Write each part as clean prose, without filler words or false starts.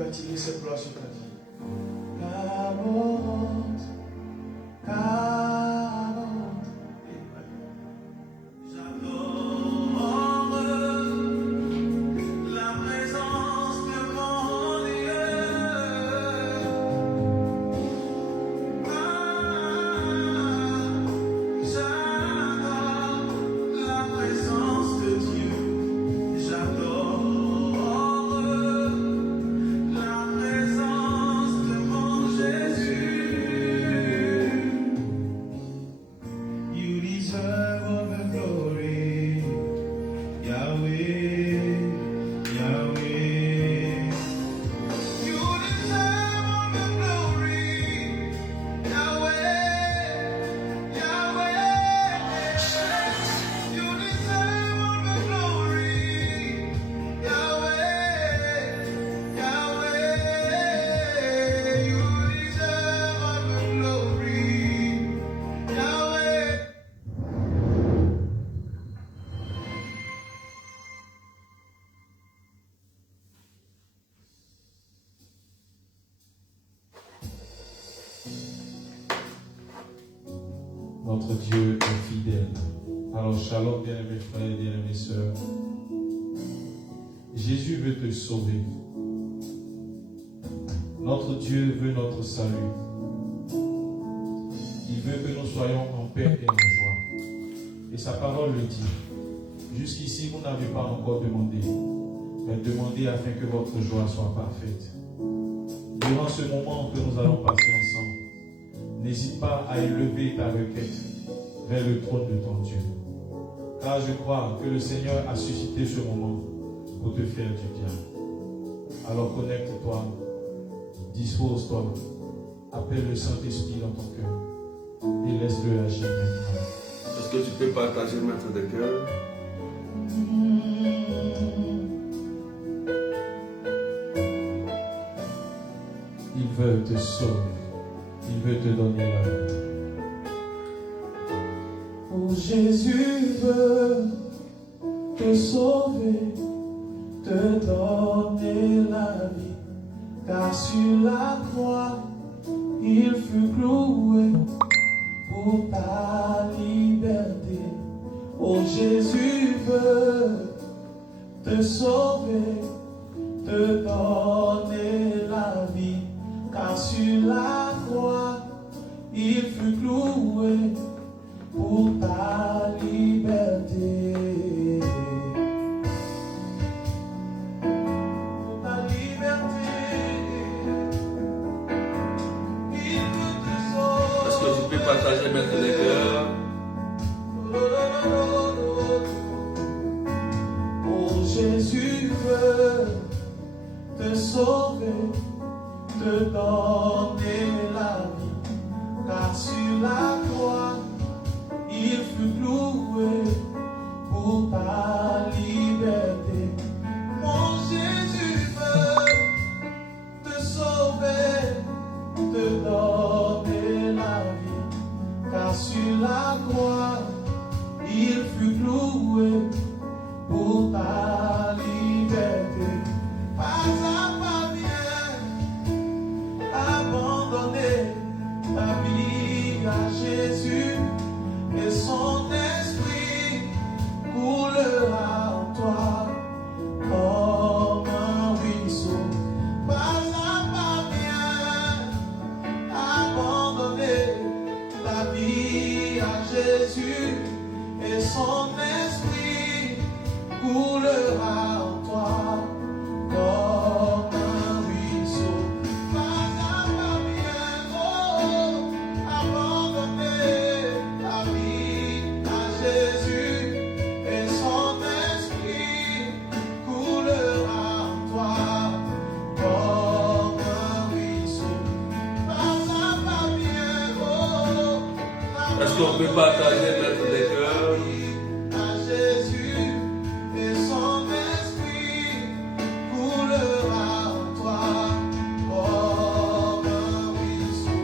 peux attirer cette gloire sur ta vie. Carotte, carotte. J'adore la présence de mon Dieu. J'adore la présence de Dieu. J'adore la présence de mon Jésus. You deserve all the glory, Yahweh, Yahweh. You deserve all the glory, Yahweh, Yahweh. You deserve all the glory, Yahweh, Yahweh. You deserve all the glory, Yahweh. Notre Dieu est fidèle. Alors, shalom, bien-aimés frères et bien-aimées sœurs. Jésus veut te sauver. Notre Dieu veut notre salut. Il veut que nous soyons en paix et en joie. Et sa parole le dit. Jusqu'ici, vous n'avez pas encore demandé. Mais demandez afin que votre joie soit parfaite. Durant ce moment que nous allons passer ensemble, n'hésite pas à élever ta requête vers le trône de ton Dieu. Car je crois que le Seigneur a suscité ce moment pour te faire du bien. Alors connecte-toi, dispose-toi, appelle le Saint-Esprit dans ton cœur et laisse-le agir maintenant. Est-ce que tu peux partager maître de cœur? Il veut te sauver, il veut te donner la vie. Oh, Jésus veut te sauver, te donner la vie, car sur la croix, il fut cloué pour ta liberté. Oh, Jésus veut te sauver, te donner la vie, car sur la croix, il fut cloué pour ta liberté. Pour ta liberté, il veut te sauver. Est-ce que tu peux partager maître de cœur? Oh, Jésus veut te sauver, te donner la vie, car sur la croix, il fut cloué pour ta liberté. Mon Jésus veut te sauver, te donner la vie, car sur la croix, il fut cloué pour ta liberté. Pas à pas bien abandonner ta vie à Jésus, et son esprit coulera en toi comme un ruisseau. Pas à pas bien abandonner ta vie à Jésus, et son esprit coulera en toi comme un ruisseau. Pas à pas bien, oh, abandonner ta vie à Jésus, et son esprit coulera en toi comme un ruisseau. Pas à pas bien, oh, Est-ce qu'on peut partager maître de cœur? à Jésus, et son esprit coulera en toi comme un ruisseau.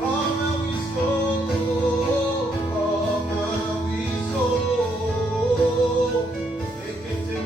Comme un ruisseau, comme un ruisseau. Et que te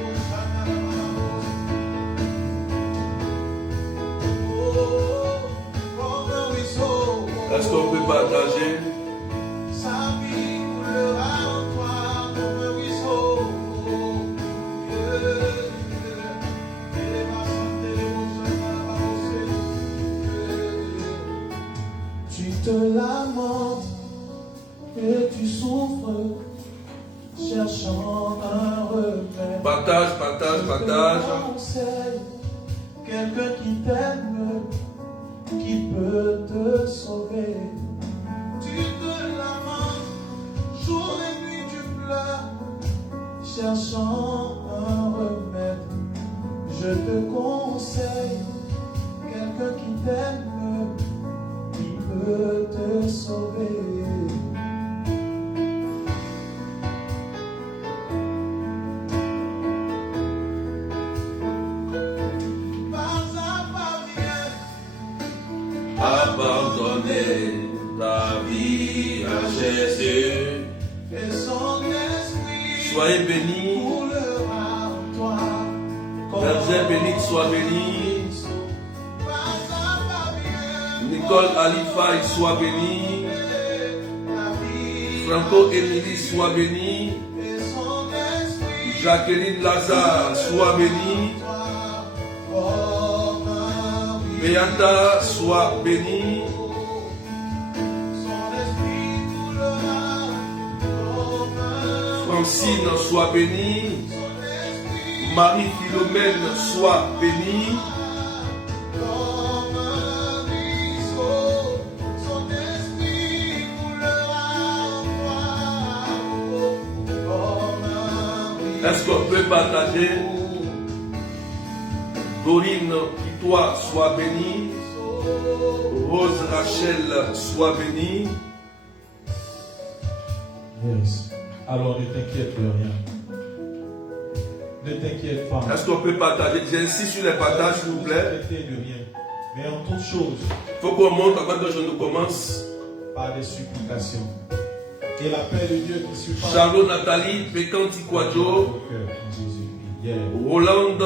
Partage, partage, partage. Conseil, quelqu'un qui t'aime, qui peut te sauver. Tu te lamentes, jour et nuit tu pleures, cherchant un remède. Je te conseille, quelqu'un qui t'aime, qui peut te sauver. Abandonner ta vie à Jésus. Et son esprit Soyez bénis. coulera en toi. Verset béni, sois béni. Pas à pas bien, Nicole Alifaï, sois béni. la vie Franco Émilie, sois béni. et son esprit Jacqueline Lazare, sois béni. comme un rideau. Beata, sois béni. Son esprit coulera comme un Francine, sois béni. son esprit Marie-Philomène, sois bénie. comme un ruisseau. Son esprit coulera en toi comme un ruisseau. Est-ce qu'on peut partager? Dorine, qui toi, sois bénie. Rose Rachel, sois bénie. Yes. Alors ne t'inquiète de rien. Ne t'inquiète pas. Est-ce qu'on peut partager? J'insiste sur les partages, s'il vous Ne plaît. t'inquiète de rien. Mais en toute chose, Il faut qu'on monte avant que je ne commence. par des supplications. Et la paix de Dieu qui surpasse Charlot Nathalie, Pekanti Kwadjo, au cœur en Jésus-Christ. Yeah. Rolande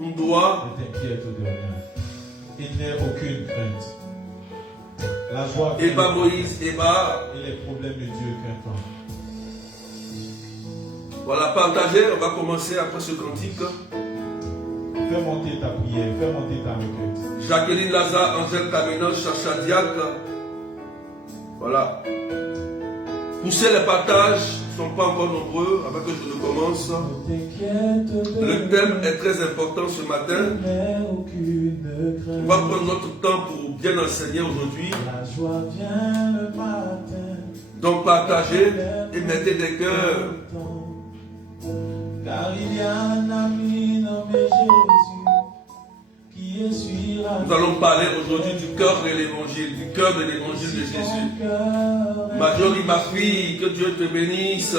Ndoa, Ne t'inquiète de rien. Il n'est aucune crainte. La joie Eba Moïse, Eba. et les problèmes de Dieu qu'un temps. Voilà, partagez. On va commencer après ce cantique. Fais monter ta prière, fais monter ta requête. Jacqueline Lazare, Angèle Camino, Chacha Diac. Voilà. Poussez les partages, ils ne sont pas encore nombreux avant que je ne commence. Ne t'inquiète de Le thème est très important ce matin. n'aie aucune On crainte. va prendre notre temps pour bien enseigner aujourd'hui. La joie vient le matin. Donc partagez et mettez des cœurs. Car il y a un ami nommé Jésus qui essuiera Nous allons parler aujourd'hui du cœur de l'évangile, du cœur de l'évangile de Jésus. Marjorie, ma fille, que Dieu te bénisse.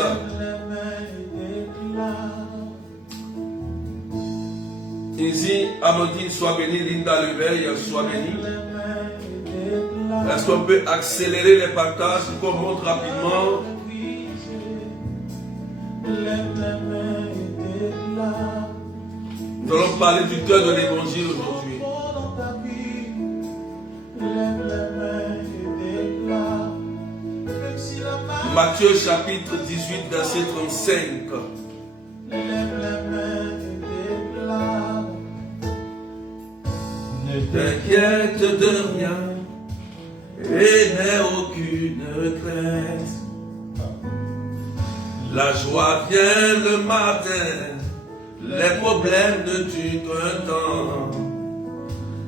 Ici, Amandine, sois bénie. Linda Leveil, sois bénie. Est-ce qu'on peut accélérer les partages pour qu'on monte rapidement? Nous allons parler du cœur de l'évangile aujourd'hui. Matthieu chapitre 18, verset 35. Ne T'inquiète de rien et n'aie aucune crainte. La joie vient le matin, les problèmes ne durent qu'un temps.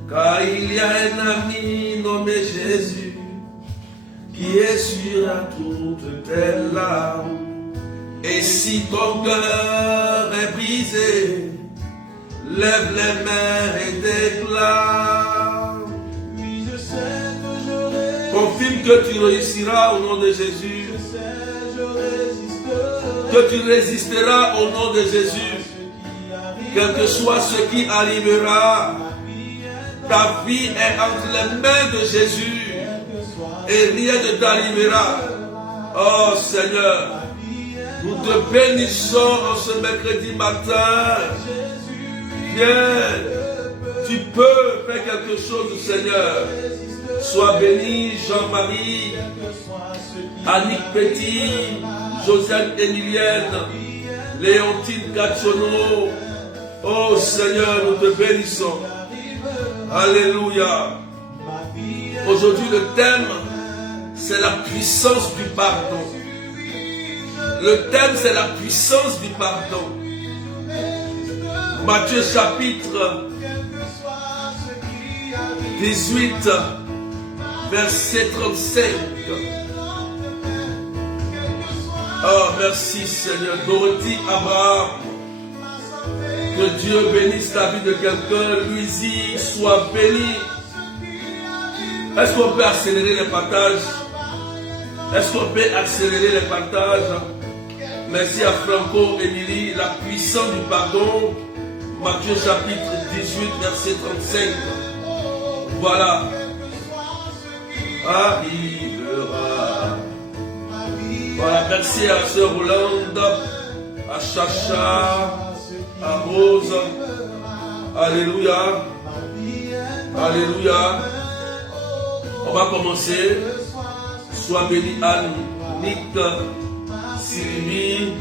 Car il y a un ami nommé Jésus qui essuiera toutes tes larmes. Et si ton cœur est brisé, lève les mains et déclare. Oui, je sais que j'aurai. Confirme que tu réussiras au nom de Jésus. Je sais, je résisterai. Que tu résisteras au nom de Jésus. Quel que soit ce qui arrivera, ta vie est entre les mains de Jésus et rien ne t'arrivera. Oh Seigneur, nous te bénissons en ce mercredi matin. Viens, tu peux faire quelque chose, Seigneur. Sois béni, Jean-Marie, Annick Petit, Josiane Emilienne, Léontine Gatchono. Oh Seigneur, nous te bénissons. Alléluia. Aujourd'hui, le thème, c'est la puissance du pardon. Le thème, c'est la puissance du pardon. Matthieu chapitre 18, verset 35. Oh, merci Seigneur. Dorothy Abraham. Que Dieu bénisse la vie de quelqu'un. Louisie soit bénie. Est-ce qu'on peut accélérer les partages? Est-ce qu'on peut accélérer les partages? Merci à Franco Émilie. La puissance du pardon. Matthieu chapitre 18, verset 35. Voilà. Arrivera. Voilà, merci à Sœur Hollande, à Chacha, à Rose. Alléluia. Alléluia. On va commencer. Sois béni Anne, Nick, Sylvie.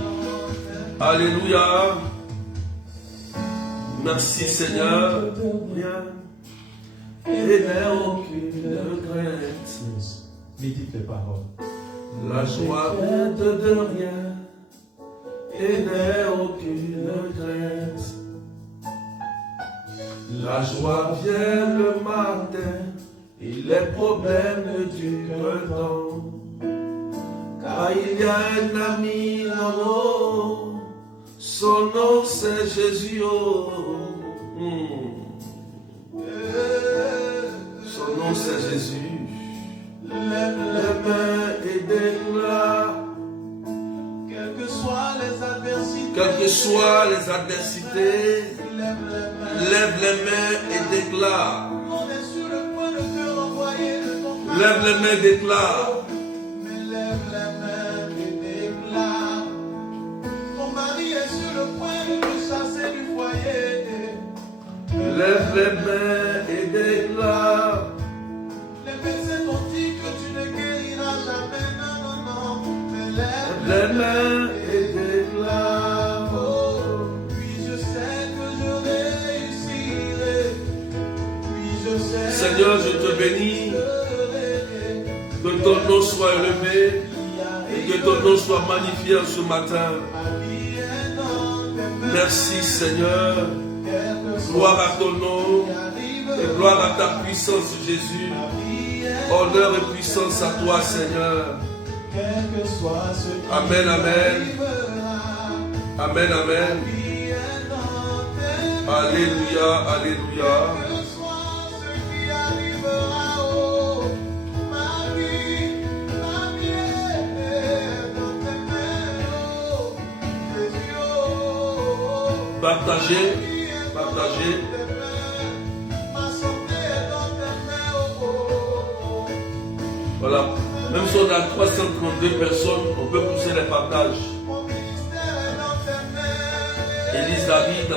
Alléluia. Merci Seigneur. Et n'est aucune crainte. Médite les paroles. La joie vient de rien. Et n'est aucune crainte. La joie vient le matin. Et les problèmes ne durent temps. Car il y a un ami en nous. Son nom c'est Jésus. Son nom c'est Jésus. Lève les mains et déclare. Quelles que soient les adversités. Quelles que soient les adversités. Lève les mains et déclare. On est sur le point de te renvoyer de ton frère. Lève les mains et déclare. Mais lève les mains et déclare. Ton mari est sur le point de te chasser du foyer. Lève les mains et déclare. Les médecins t'ont dit que tu ne guériras jamais. Non, non, non. Mais lève Les mains et déclare. oh, puis je sais que je réussirai. Puis je sais Seigneur, je te bénis. Que ton nom soit élevé. Et que ton nom soit magnifié ce matin. Merci Seigneur. Gloire à ton nom. Et gloire à ta puissance Jésus. Honneur et puissance à toi Seigneur. Amen, amen. Amen, amen. Alléluia, alléluia. Partagez, partagez. Voilà. Même si on a 332 personnes, on peut pousser les partages. Élise David.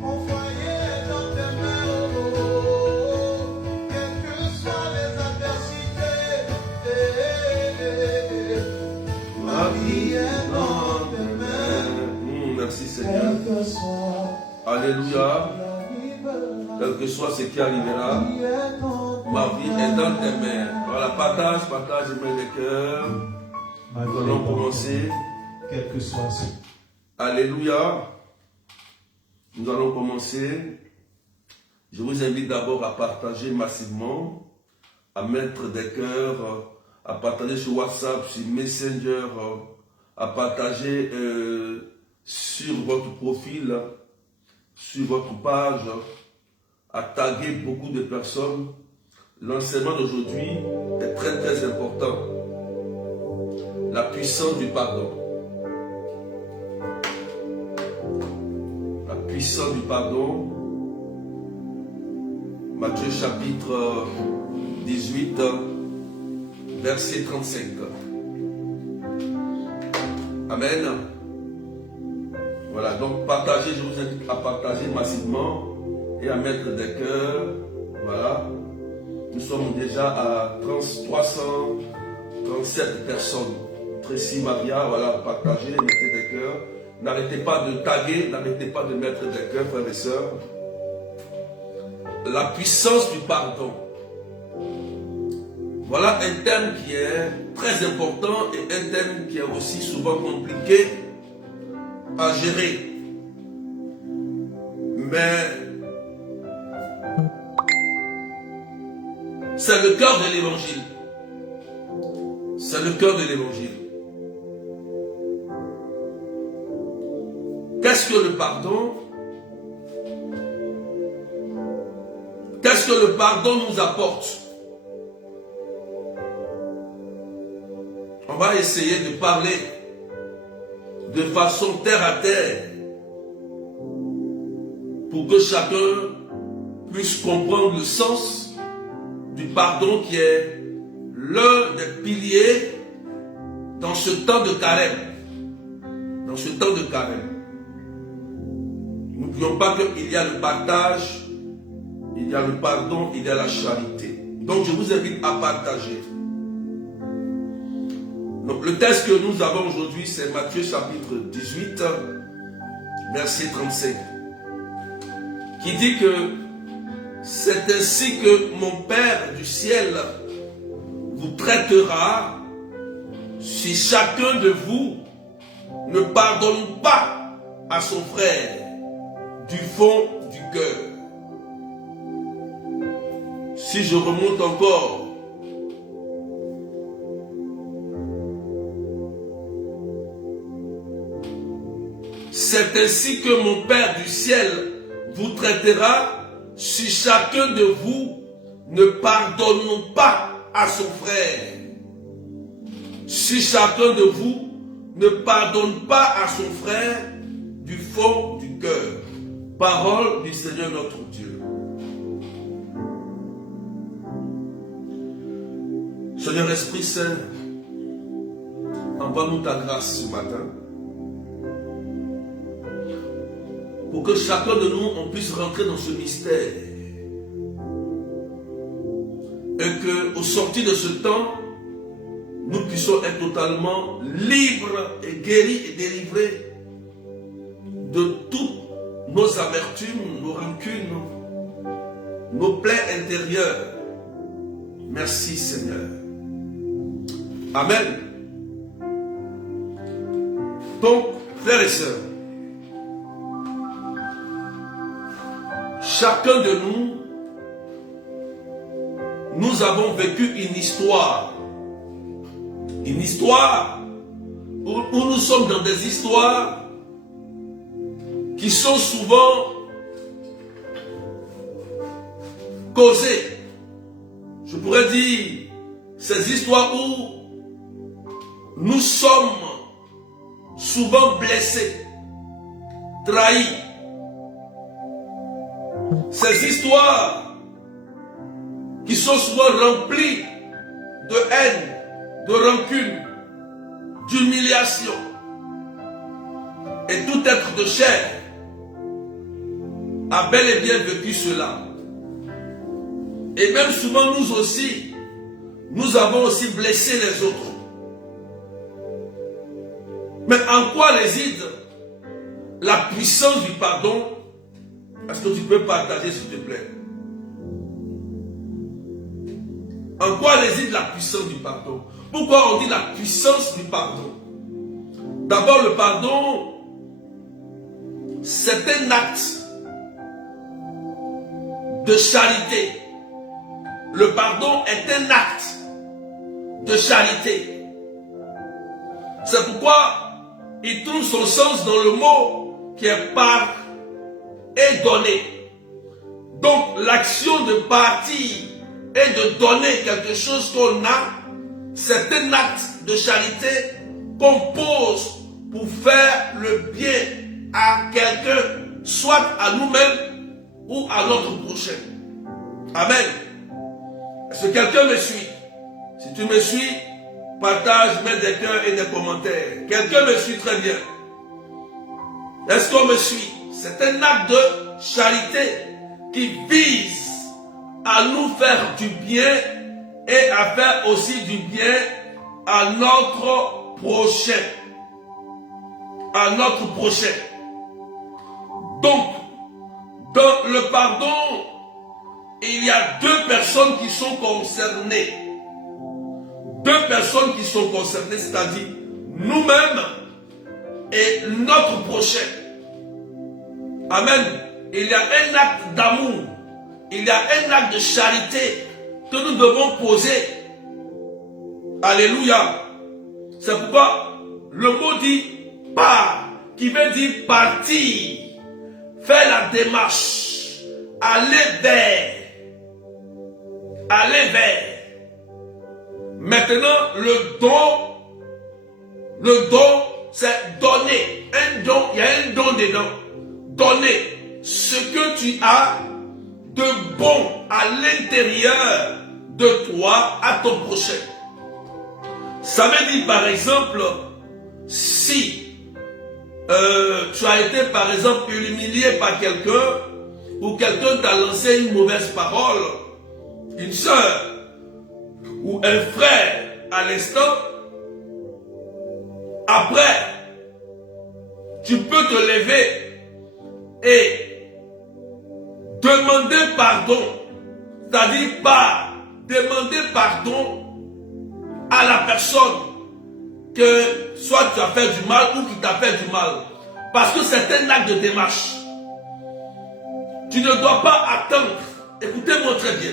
Mon foyer est dans tes mains, quelles que soient les adversités. Ma vie est dans tes mains, Merci Seigneur. quel que soit Alléluia. ce Quel que soit ce qui arrivera, qui est dans tes ma vie est dans tes mains. Voilà, partage, partage, mets les cœurs. Ma vie Nous est allons dans commencer. ton main, quel que soit ce. Alléluia. Nous allons commencer. Je vous invite d'abord à partager massivement, à mettre des cœurs, à partager sur WhatsApp, sur Messenger, à partager sur votre profil, sur votre page, à taguer beaucoup de personnes. L'enseignement d'aujourd'hui est très très important. La puissance du pardon. La puissance du pardon. Matthieu chapitre 18, verset 35. Amen. Voilà, donc partagez, je vous invite à partager massivement et à mettre des cœurs. Voilà. Nous sommes déjà à 337 personnes. Tracy Maria, voilà, partagez, mettez des cœurs. N'arrêtez pas de taguer, n'arrêtez pas de mettre des cœurs, frères et sœurs. La puissance du pardon. Voilà un thème qui est très important et un thème qui est aussi souvent compliqué à gérer. Mais c'est le cœur de l'évangile. C'est le cœur de l'évangile. Qu'est-ce que le pardon? Qu'est-ce que le pardon nous apporte? On va essayer de parler de façon terre à terre pour que chacun puisse comprendre le sens du pardon qui est l'un des piliers dans ce temps de carême. Dans ce temps de carême. N'oublions pas qu'il y a le partage, il y a le pardon, il y a la charité. Donc je vous invite à partager. Donc le texte que nous avons aujourd'hui, c'est Matthieu chapitre 18, verset 35, qui dit que c'est ainsi que mon Père du ciel vous traitera si chacun de vous ne pardonne pas à son frère du fond du cœur. Si je remonte encore, c'est ainsi que mon Père du ciel vous traitera si chacun de vous ne pardonne pas à son frère. Si chacun de vous ne pardonne pas à son frère du fond du cœur. Parole du Seigneur notre Dieu. Seigneur Esprit Saint, envoie-nous ta grâce ce matin pour que chacun de nous on puisse rentrer dans ce mystère et qu'au sortir de ce temps, nous puissions être totalement libres et guéris et délivrés de toutes nos amertumes, nos rancunes, nos plaies intérieures. Merci Seigneur. Amen. Donc, frères et sœurs, chacun de nous avons vécu une histoire. Une histoire où nous sommes dans des histoires qui sont souvent causées. Je pourrais dire, ces histoires où nous sommes souvent blessés, trahis. Ces histoires qui sont souvent remplies de haine, de rancune, d'humiliation. Et tout être de chair a bel et bien vécu cela. Et même souvent nous aussi, nous avons aussi blessé les autres. Mais en quoi réside la puissance du pardon? Est-ce que tu peux partager s'il te plaît? En quoi réside la puissance du pardon? Pourquoi on dit la puissance du pardon? D'abord, le pardon, c'est un acte de charité. Le pardon est un acte de charité. C'est pourquoi il trouve son sens dans le mot qui est par et donner. Donc l'action de partir et de donner quelque chose qu'on a, c'est un acte de charité qu'on pose pour faire le bien à quelqu'un, soit à nous-mêmes ou à notre prochain. Amen. Est-ce que quelqu'un me suit? Si tu me suis, partage, mets des cœurs et des commentaires. Quelqu'un me suit très bien. Est-ce qu'on me suit? C'est un acte de charité qui vise à nous faire du bien et à faire aussi du bien à notre prochain. À notre prochain. Donc, dans le pardon, il y a deux personnes qui sont concernées. Deux personnes qui sont concernées, c'est-à-dire nous-mêmes et notre prochain. Amen. il y a un acte d'amour, il y a un acte de charité que nous devons poser. Alléluia. C'est pourquoi le mot dit part, qui veut dire partir, faire la démarche, aller vers. Aller vers. Maintenant, le don, c'est donner. Un don, il y a un don dedans. Donner ce que tu as de bon à l'intérieur de toi à ton prochain. Ça veut dire par exemple, si tu as été par exemple humilié par quelqu'un, ou quelqu'un t'a lancé une mauvaise parole, une soeur ou un frère à l'instant, après, tu peux te lever et demander pardon, c'est-à-dire demander pardon à la personne que soit tu as fait du mal ou qui t'a fait du mal. Parce que c'est un acte de démarche. Tu ne dois pas attendre. Écoutez-moi très bien.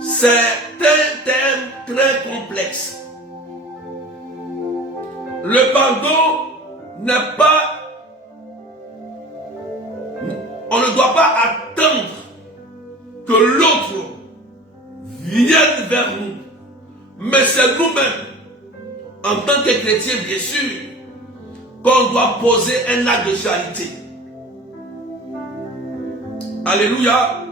C'est un thème très complexe. Le pardon n'est pas... On ne doit pas attendre que l'autre vienne vers nous. Mais c'est nous-mêmes, en tant que chrétiens, bien sûr, qu'on doit poser un acte de charité. Alléluia.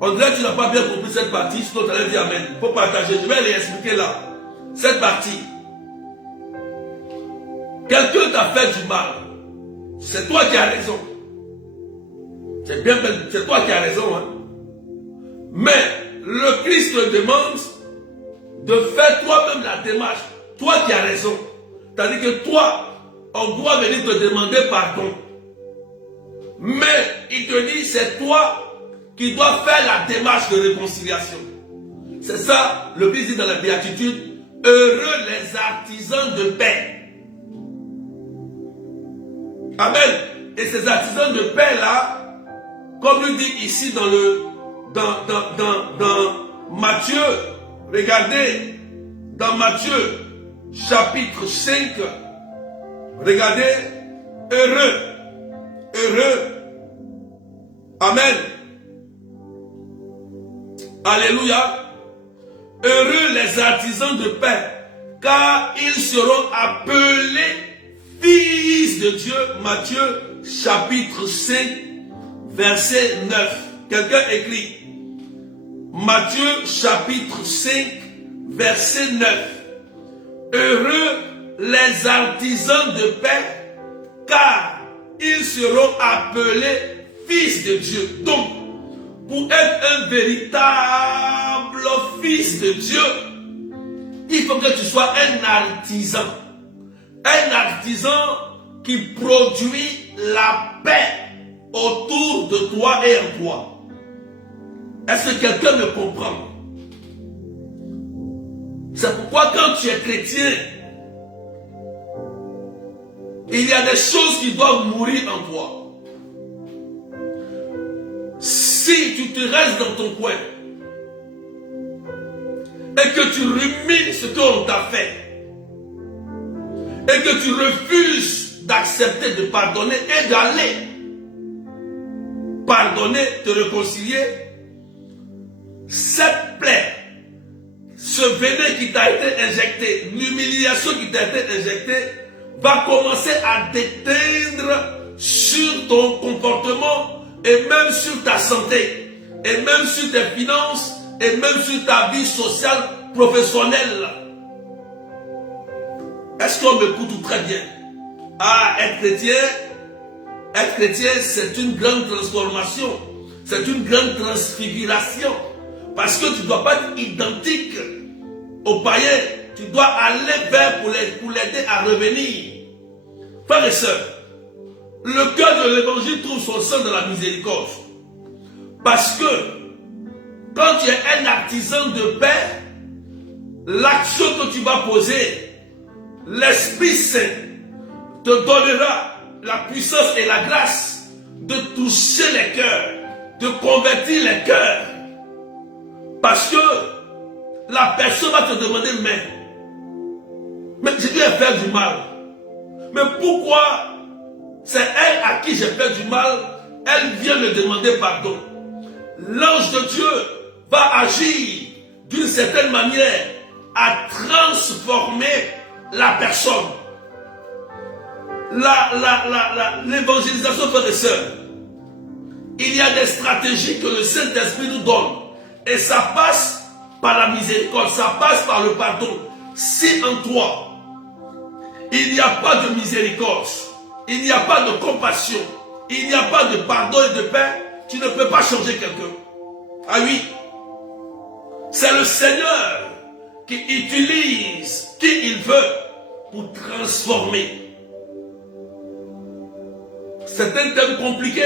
On dirait que tu n'as pas bien compris cette partie, sinon tu allais dire Amen. Il faut partager. Je vais l'expliquer là. Cette partie. Quelqu'un t'a fait du mal. C'est toi qui as raison. C'est bien, c'est toi qui as raison. Hein? Mais le Christ te demande de faire toi-même la démarche. Toi qui as raison. C'est-à-dire que toi, on doit venir te demander pardon. Mais il te dit, c'est toi qui dois faire la démarche de réconciliation. C'est ça, le Christ dit dans la béatitude, heureux les artisans de paix. Amen. Et ces artisans de paix là, comme il dit ici dans Matthieu, regardez, dans Matthieu chapitre 5, regardez, heureux. Amen. Alléluia. Heureux les artisans de paix, car ils seront appelés fils de Dieu. Matthieu chapitre 5, verset 9. Quelqu'un écrit. Matthieu chapitre 5, verset 9. Heureux les artisans de paix, car ils seront appelés fils de Dieu. Donc, pour être un véritable fils de Dieu, il faut que tu sois un artisan. Un artisan qui produit la paix autour de toi et en toi. Est-ce que quelqu'un me comprend? C'est pourquoi quand tu es chrétien, il y a des choses qui doivent mourir en toi. Si tu te restes dans ton coin et que tu rumines ce qu'on t'a fait et que tu refuses d'accepter de pardonner et d'aller pardonner, te réconcilier, cette plaie, ce venin qui t'a été injecté, l'humiliation qui t'a été injectée, va commencer à déteindre sur ton comportement et même sur ta santé, et même sur tes finances, et même sur ta vie sociale, professionnelle. Est-ce qu'on m'écoute très bien? Ah, être chrétien, c'est une grande transformation, c'est une grande transfiguration, parce que tu ne dois pas être identique aux païens, tu dois aller vers pour l'aider à revenir. Frères et sœurs, le cœur de l'évangile trouve son sens dans la miséricorde. Parce que quand tu es un artisan de paix, l'action que tu vas poser, l'Esprit Saint te donnera la puissance et la grâce de toucher les cœurs, de convertir les cœurs. Parce que la personne va te demander, mais je lui ai fait du mal. Mais pourquoi c'est elle à qui j'ai fait du mal, elle vient me demander pardon. L'ange de Dieu va agir d'une certaine manière à transformer la personne. L'évangélisation, frères et sœurs, il y a des stratégies que le Saint-Esprit nous donne. Et ça passe par la miséricorde, ça passe par le pardon. Si en toi, il n'y a pas de miséricorde, il n'y a pas de compassion, il n'y a pas de pardon et de paix, tu ne peux pas changer quelqu'un. Ah oui, c'est le Seigneur qui utilise qui il veut pour transformer. C'est un thème compliqué.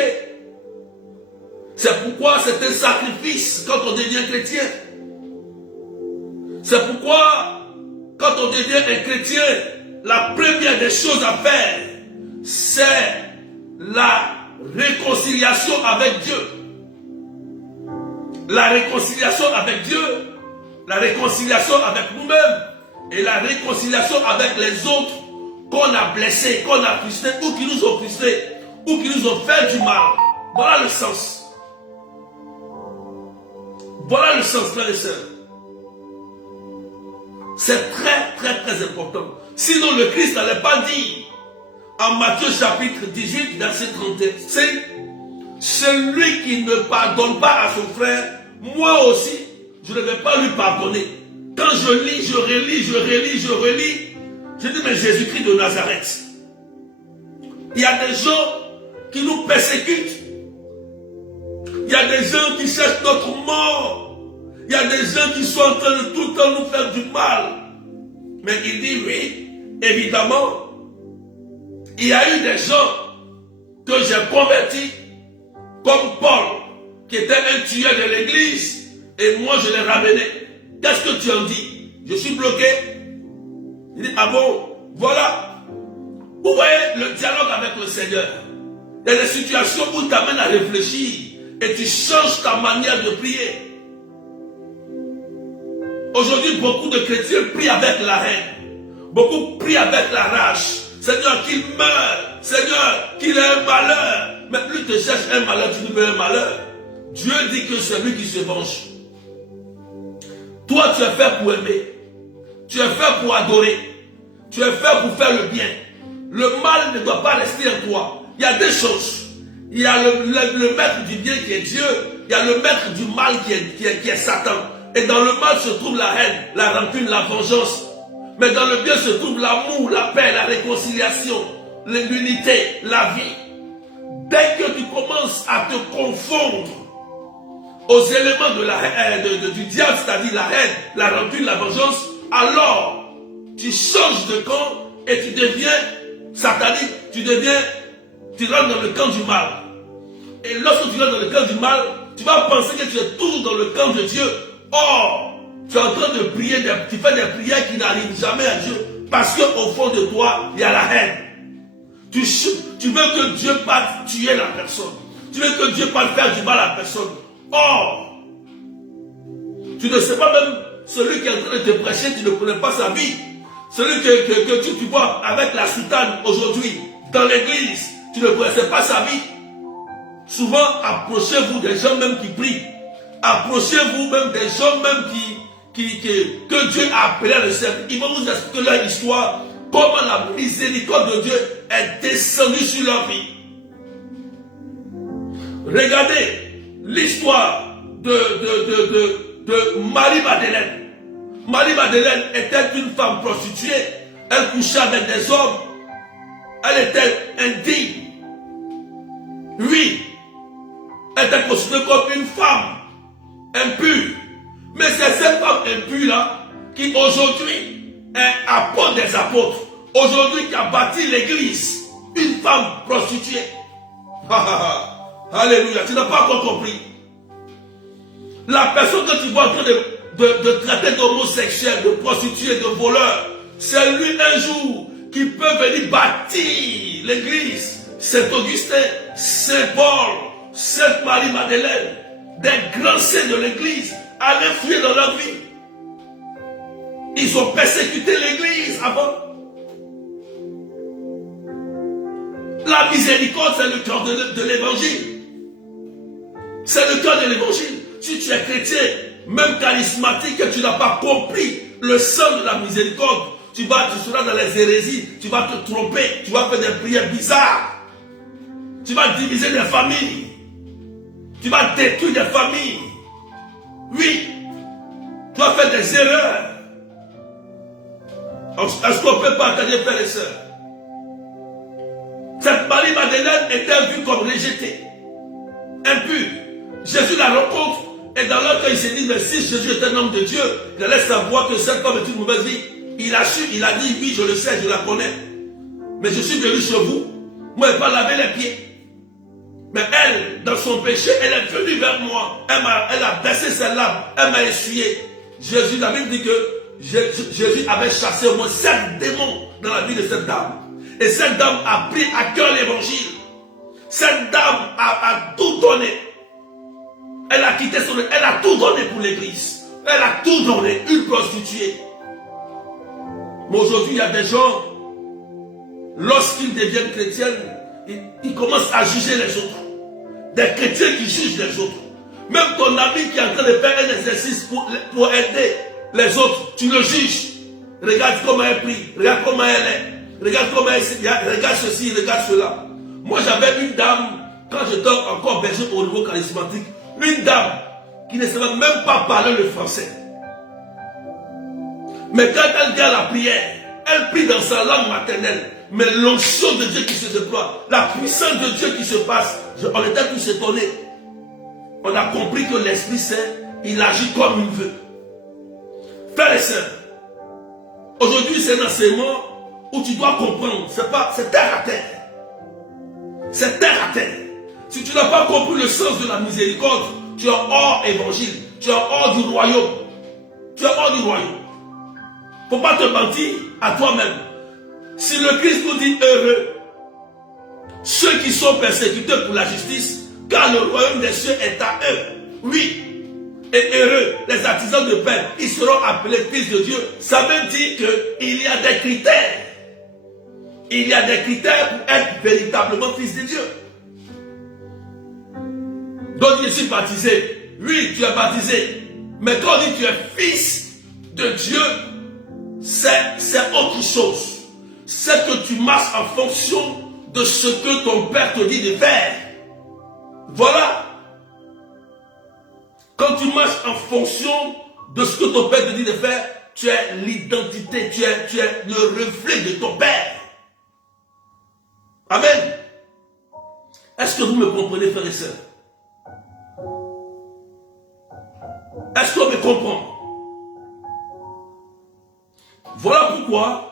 C'est pourquoi c'est un sacrifice quand on devient chrétien. C'est pourquoi quand on devient un chrétien, la première des choses à faire, c'est la réconciliation avec Dieu. La réconciliation avec Dieu, la réconciliation avec nous-mêmes et la réconciliation avec les autres qu'on a blessés, qu'on a frustrés ou qui nous ont frustrés ou qui nous ont fait du mal. Voilà le sens. Voilà le sens, frères et sœurs. C'est très, très, très important. Sinon, le Christ n'allait pas dire en Matthieu chapitre 18, verset 35, celui qui ne pardonne pas à son frère, moi aussi, je ne vais pas lui pardonner. Quand je lis, je relis, je dis, mais Jésus-Christ de Nazareth, il y a des gens qui nous persécutent. Il y a des gens qui cherchent notre mort. Il y a des gens qui sont en train de tout le temps nous faire du mal. Mais il dit, oui, évidemment, il y a eu des gens que j'ai convertis, comme Paul, qui était un tueur de l'église, et moi je l'ai ramené. Qu'est-ce que tu en dis? Je suis bloqué. Il dit, ah bon, voilà. Vous voyez le dialogue avec le Seigneur. Il y a des situations où il t'amène à réfléchir et tu changes ta manière de prier. Aujourd'hui, beaucoup de chrétiens prient avec la haine. Beaucoup prient avec la rage. Seigneur, qu'il meure. Seigneur, qu'il ait un malheur. Mais plus tu cherches un malheur, tu lui veux un malheur. Dieu dit que c'est lui qui se venge. Toi, tu es fait pour aimer. Tu es fait pour adorer. Tu es fait pour faire le bien. Le mal ne doit pas rester en toi. Il y a deux choses. Il y a le maître du bien qui est Dieu. Il y a le maître du mal qui est Satan. Et dans le mal se trouve la haine, la rancune, la vengeance. Mais dans le bien se trouve l'amour, la paix, la réconciliation, l'unité, la vie. Dès que tu commences à te confondre aux éléments de la haine, du diable, c'est-à-dire la haine, la rancune, la vengeance, alors tu changes de camp et tu deviens satanique, tu rentres dans le camp du mal. Et lorsque tu rentres dans le camp du mal, tu vas penser que tu es toujours dans le camp de Dieu. Or, tu es en train de prier, tu fais des prières qui n'arrivent jamais à Dieu. Parce qu'au fond de toi, il y a la haine. Tu veux que Dieu parte tuer la personne. Tu veux que Dieu parte faire du mal à la personne. Or, tu ne sais pas même celui qui est en train de te prêcher, tu ne connais pas sa vie. Celui que tu vois avec la soutane aujourd'hui dans l'église, tu ne connaissais pas sa vie. Souvent, approchez-vous des gens même qui prient. Approchez-vous même des gens même que Dieu a appelé à le servir. Ils vont vous expliquer leur histoire, comment la miséricorde de Dieu est descendue sur leur vie. Regardez l'histoire de Marie-Madeleine. Marie-Madeleine était une femme prostituée. Elle couchait avec des hommes. Elle était indigne. Oui, elle était considérée comme une femme impure. Mais c'est cette femme impure-là qui aujourd'hui est apôtre des apôtres. Aujourd'hui qui a bâti l'église. Une femme prostituée. Alléluia, tu n'as pas encore compris. La personne que tu vois en train de traiter d'homosexuel, de prostituée, de voleur, c'est lui un jour qui peut venir bâtir l'église Saint Augustin, Saint Paul, Sainte Marie-Madeleine, des grands saints de l'Église allaient fouiller dans leur vie. Ils ont persécuté l'Église avant. La miséricorde, c'est le cœur de l'Évangile. C'est le cœur de l'Évangile. Si tu es chrétien, même charismatique, et tu n'as pas compris le sens de la miséricorde, tu seras dans les hérésies, tu vas te tromper, tu vas faire des prières bizarres, tu vas diviser des familles, tu vas détruire des familles. Oui, tu vas faire des erreurs. Est-ce qu'on peut partager, frères et sœurs? Cette Marie-Madeleine était vue comme rejetée, impure. Jésus la rencontre et dans leur cas il s'est dit, mais si Jésus est un homme de Dieu, il allait savoir que cette femme est une mauvaise vie. Il a su, il a dit, oui, je le sais, je la connais. Mais je suis venu chez vous, moi je n'ai pas lavé les pieds. Mais elle, dans son péché, elle est venue vers moi. Elle a baissé ses larmes, elle m'a essuyé. Jésus, la Bible dit que Jésus avait chassé au moins 7 démons dans la vie de cette dame. Et cette dame a pris à cœur l'évangile. Cette dame a tout donné. Elle a quitté son... Elle a tout donné pour l'église. Elle a tout donné. Une prostituée. Mais aujourd'hui, il y a des gens, lorsqu'ils deviennent chrétiens, ils commencent à juger les autres. Des chrétiens qui jugent les autres. Même ton ami qui est en train de faire un exercice pour aider les autres, tu le juges. Regarde comment elle prie. Regarde comment elle est. Regarde comment elle est. Regarde ceci, regarde cela. Moi, j'avais une dame, quand j'étais encore berger au niveau charismatique, une dame qui ne savait même pas parler le français. Mais quand elle vient à la prière, elle prie dans sa langue maternelle. Mais l'onction de Dieu qui se déploie, la puissance de Dieu qui se passe, on était tous étonnés. On a compris que l'Esprit Saint, il agit comme il veut. Frères et sœurs, aujourd'hui c'est un enseignement où tu dois comprendre, c'est terre à terre. C'est terre à terre. Si tu n'as pas compris le sens de la miséricorde, tu es hors évangile, tu es hors du royaume. Tu es hors du royaume. Il ne faut pas te mentir à toi-même. Si le Christ nous dit heureux, ceux qui sont persécutés pour la justice, car le royaume des cieux est à eux. Oui. Et heureux, les artisans de paix, ils seront appelés fils de Dieu. Ça veut dire qu'il y a des critères. Il y a des critères pour être véritablement fils de Dieu. Donc je suis baptisé. Oui, tu es baptisé. Mais quand on dit que tu es fils de Dieu, c'est autre chose. C'est que tu marches en fonction de ce que ton Père te dit de faire. Voilà. Quand tu marches en fonction de ce que ton Père te dit de faire, tu es l'identité, tu es le reflet de ton Père. Amen. Est-ce que vous me comprenez, frères et sœurs? Est-ce qu'on me comprend? Voilà pourquoi,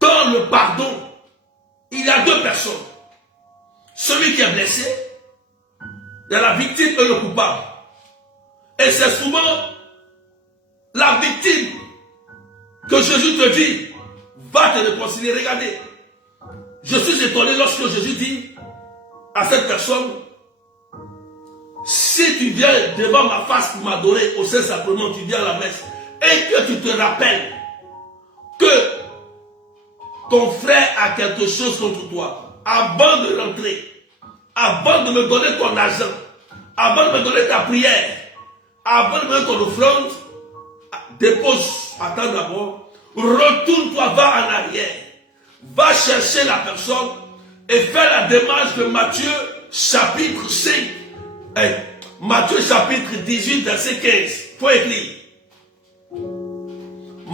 dans le pardon, il y a deux personnes. Celui qui est blessé, il y a la victime et le coupable. Et c'est souvent la victime que Jésus te dit, va te réconcilier. Regardez, je suis étonné lorsque Jésus dit à cette personne, si tu viens devant ma face pour m'adorer au Saint-Sacrement, tu viens à la messe, et que tu te rappelles que ton frère a quelque chose contre toi, avant de rentrer, avant de me donner ton argent, avant de me donner ta prière, avant de me donner ton offrande, dépose, attends d'abord, retourne-toi, va en arrière, va chercher la personne et fais la démarche de Matthieu chapitre 5. Matthieu chapitre 18 verset 15. Il faut écrire.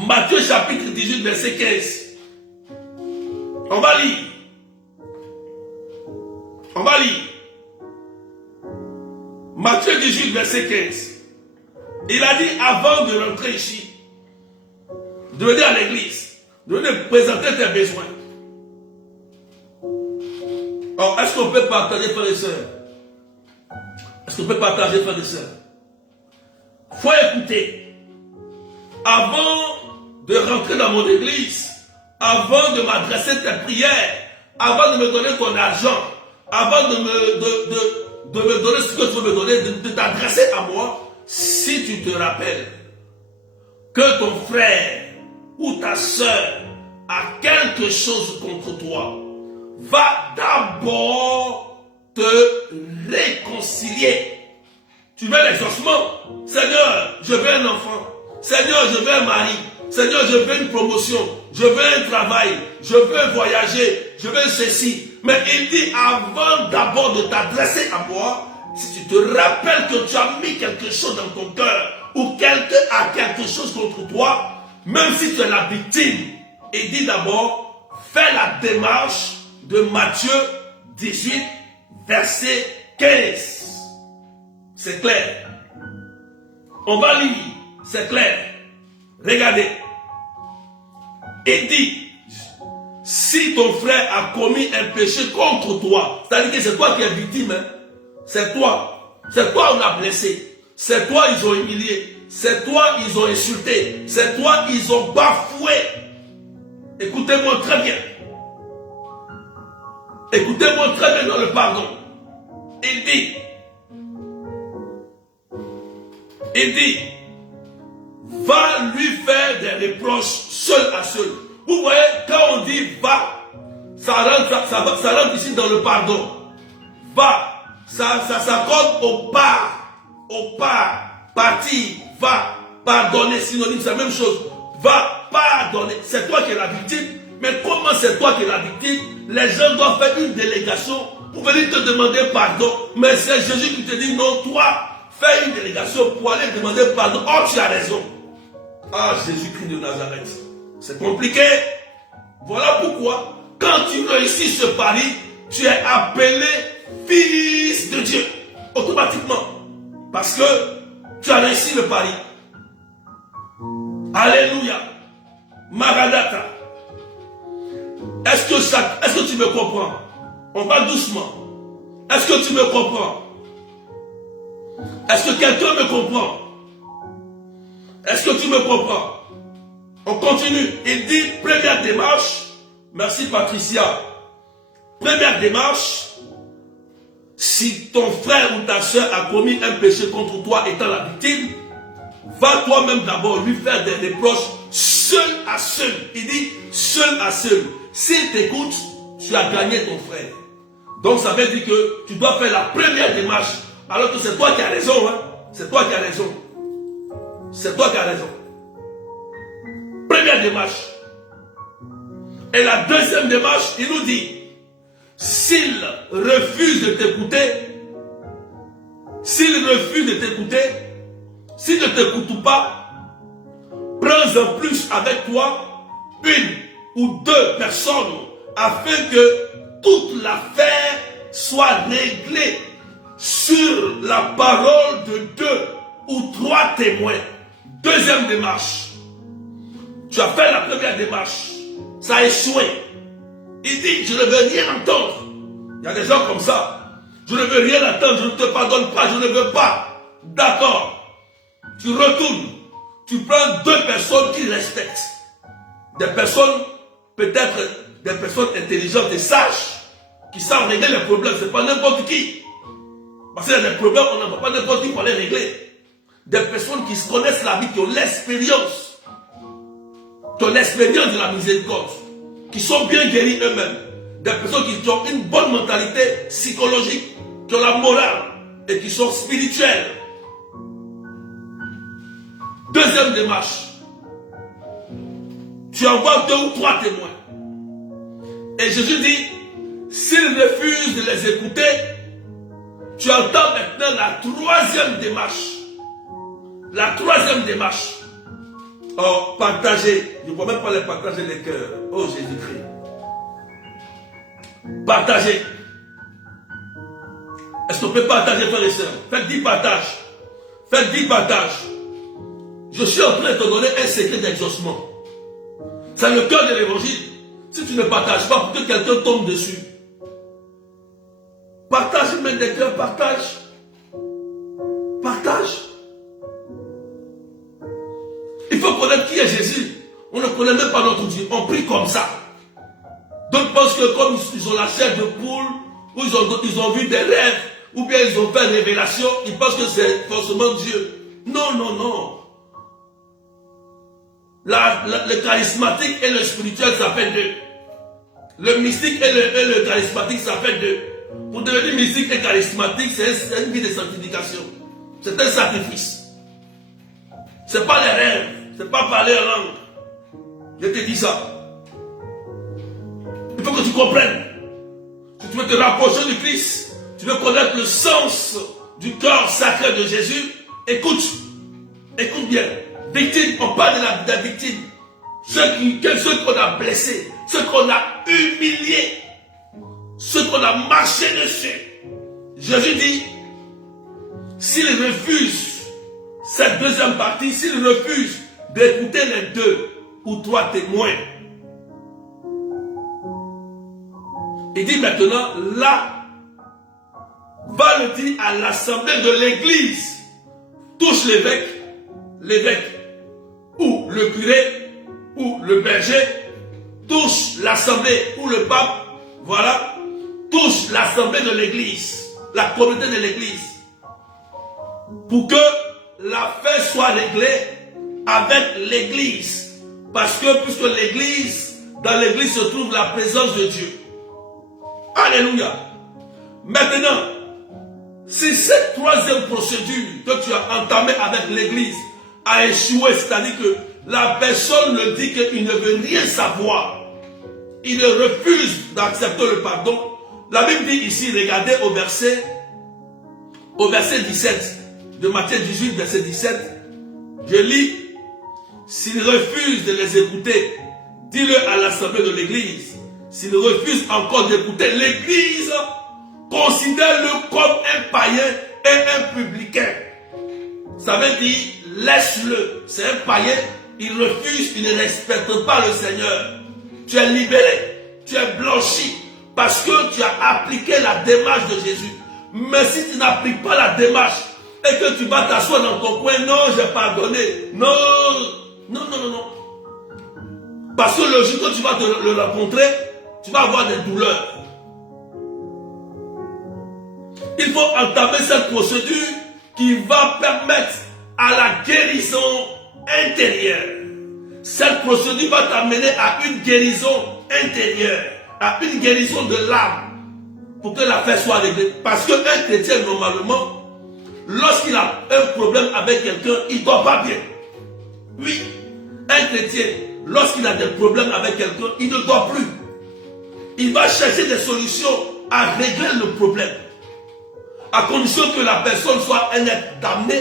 Matthieu chapitre 18 verset 15. On va lire. On va lire. Matthieu 18 verset 15. Il a dit avant de rentrer ici, de venir à l'église, de venir présenter tes besoins. Alors, est-ce qu'on peut partager, frères et sœurs? Est-ce qu'on peut partager, frères et sœurs? Il faut écouter. Avant de rentrer dans mon église, avant de m'adresser tes prières, avant de me donner ton argent, avant de me donner ce que tu veux me donner, de t'adresser à moi, si tu te rappelles que ton frère ou ta soeur a quelque chose contre toi, va d'abord te réconcilier. Tu veux l'exaucement? Seigneur, je veux un enfant. Seigneur, je veux un mari. Seigneur, je veux une promotion. Je veux un travail. Je veux voyager. Je veux ceci. Mais il dit, avant d'abord de t'adresser à moi, si tu te rappelles que tu as mis quelque chose dans ton cœur, ou quelqu'un a quelque chose contre toi, même si tu es la victime, il dit d'abord, fais la démarche de Matthieu 18, verset 15. C'est clair. On va lire, c'est clair. Regardez. Il dit, si ton frère a commis un péché contre toi, c'est-à-dire que c'est toi qui es victime, hein? C'est toi. C'est toi on a blessé. C'est toi ils ont humilié. C'est toi ils ont insulté. C'est toi ils ont bafoué. Écoutez-moi très bien. Écoutez-moi très bien dans le pardon. Il dit, va lui faire des reproches seul à seul. Vous voyez, quand on dit va, ça rentre ici dans le pardon. Va, ça s'accorde au pas, partir, va, pardonner, synonyme, c'est la même chose. Va pardonner, c'est toi qui es la victime. Mais comment c'est toi qui es la victime? Les gens doivent faire une délégation pour venir te demander pardon. Mais c'est Jésus qui te dit non, toi, fais une délégation pour aller demander pardon. Oh, tu as raison. Ah, Jésus-Christ de Nazareth. C'est compliqué. Voilà pourquoi, quand tu réussis ce pari, tu es appelé fils de Dieu. Automatiquement. Parce que tu as réussi le pari. Alléluia. Maranatha. Est-ce que tu me comprends? On va doucement. Est-ce que tu me comprends? Est-ce que quelqu'un me comprend? Est-ce que tu me comprends? On continue. Il dit, première démarche. Merci Patricia. Première démarche. Si ton frère ou ta soeur a commis un péché contre toi étant la victime, va toi-même d'abord lui faire des reproches seul à seul. Il dit seul à seul. S'il t'écoute, tu as gagné ton frère. Donc ça veut dire que tu dois faire la première démarche. Alors que c'est toi qui as raison. Hein? C'est toi qui as raison. C'est toi qui as raison. Première démarche. Et la deuxième démarche, il nous dit, s'il refuse de t'écouter, s'il ne t'écoute pas, prends en plus avec toi une ou deux personnes afin que toute l'affaire soit réglée sur la parole de 2 ou 3 témoins. Deuxième démarche. Tu as fait la première démarche. Ça a échoué. Il dit, je ne veux rien entendre. Il y a des gens comme ça. Je ne veux rien entendre, je ne te pardonne pas, je ne veux pas. D'accord. Tu retournes. Tu prends 2 personnes qui respectent. Des personnes, peut-être des personnes intelligentes et sages, qui savent régler les problèmes. Ce n'est pas n'importe qui. Parce qu'il y a des problèmes, on n'a pas n'importe qui pour les régler. Des personnes qui se connaissent la vie, qui ont l'expérience. Qui ont l'expérience de la miséricorde. Qui sont bien guéris eux-mêmes. Des personnes qui ont une bonne mentalité psychologique, qui ont la morale et qui sont spirituelles. Deuxième démarche. Tu envoies 2 ou 3 témoins. Et Jésus dit, s'ils refusent de les écouter, tu entends maintenant la troisième démarche. La troisième démarche. Oh, partager. Je ne vois même pas les partager les cœurs. Oh Jésus-Christ. Partager. Est-ce qu'on peut partager, frères et sœurs? Faites 10 partages. Faites 10 partages. Je suis en train de te donner un secret d'exaucement. C'est le cœur de l'évangile. Si tu ne partages pas pour que quelqu'un tombe dessus. Partage même des cœurs, partage. Partage. Il faut connaître qui est Jésus. On ne connaît même pas notre Dieu. On prie comme ça. D'autres pensent que comme ils ont la chair de poule, ou ils ont vu des rêves, ou bien ils ont fait une révélation, ils pensent que c'est forcément Dieu. Non, non, non. Le charismatique et le spirituel, ça fait deux. Le mystique et le charismatique, ça fait deux. Pour devenir mystique et charismatique, c'est une vie de sanctification. C'est un sacrifice. Ce n'est pas les rêves. Ce n'est pas parler en langue. Je te dis ça. Il faut que tu comprennes. Si tu veux te rapprocher du Christ, tu veux connaître le sens du corps sacré de Jésus, écoute. Écoute bien. Victime, on parle de la victime. Ceux qu'on a blessés, ceux qu'on a humiliés, ceux qu'on a marché dessus. Jésus dit, s'ils refusent cette deuxième partie, s'ils refusent d'écouter les 2 ou 3 témoins, il dit maintenant, là, va le dire à l'assemblée de l'église, touche l'évêque, ou le curé, ou le berger, touche l'assemblée, ou le pape, voilà, touche l'assemblée de l'église, la communauté de l'église, pour que l'affaire soit réglée avec l'église. Parce que puisque l'église, dans l'église se trouve la présence de Dieu. Alléluia. Maintenant, si cette troisième procédure que tu as entamée avec l'église a échoué, c'est-à-dire que la personne le dit qu'il ne veut rien savoir, il refuse d'accepter le pardon, la Bible dit ici, regardez au verset 17 de Matthieu 18, verset 17, je lis, s'il refuse de les écouter, dis-le à l'assemblée de l'église. S'il refuse encore d'écouter l'église, considère-le comme un païen et un publicain. Ça veut dire, laisse-le. C'est un païen, il refuse, il ne respecte pas le Seigneur. Tu es libéré, tu es blanchi, parce que tu as appliqué la démarche de Jésus. Mais si tu n'appliques pas la démarche, et que tu vas t'asseoir dans ton coin, non, j'ai pardonné. Non, non, non, non, non. Parce que le jour que tu vas le rencontrer, tu vas avoir des douleurs. Il faut entamer cette procédure qui va permettre à la guérison intérieure. Cette procédure va t'amener à une guérison intérieure, à une guérison de l'âme, pour que l'affaire soit réglée. Parce qu'un chrétien, normalement, lorsqu'il a un problème avec quelqu'un, il ne dort pas bien. Oui, un chrétien, lorsqu'il a des problèmes avec quelqu'un, il ne dort plus. Il va chercher des solutions à régler le problème. À condition que la personne soit un être damné,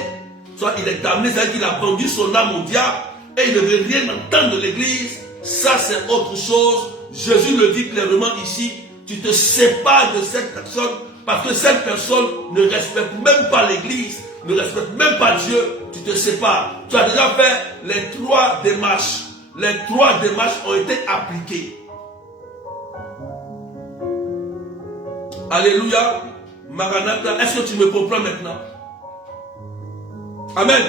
soit il est damné, c'est-à-dire qu'il a vendu son âme au diable et il ne veut rien entendre de l'église. Ça, c'est autre chose. Jésus le dit clairement ici, tu te sépares de cette personne parce que cette personne ne respecte même pas l'église, ne respecte même pas Dieu, tu te sépares. Tu as déjà fait les 3 démarches. Les 3 démarches ont été appliquées. Alléluia. Maranatha, est-ce que tu me comprends maintenant? Amen.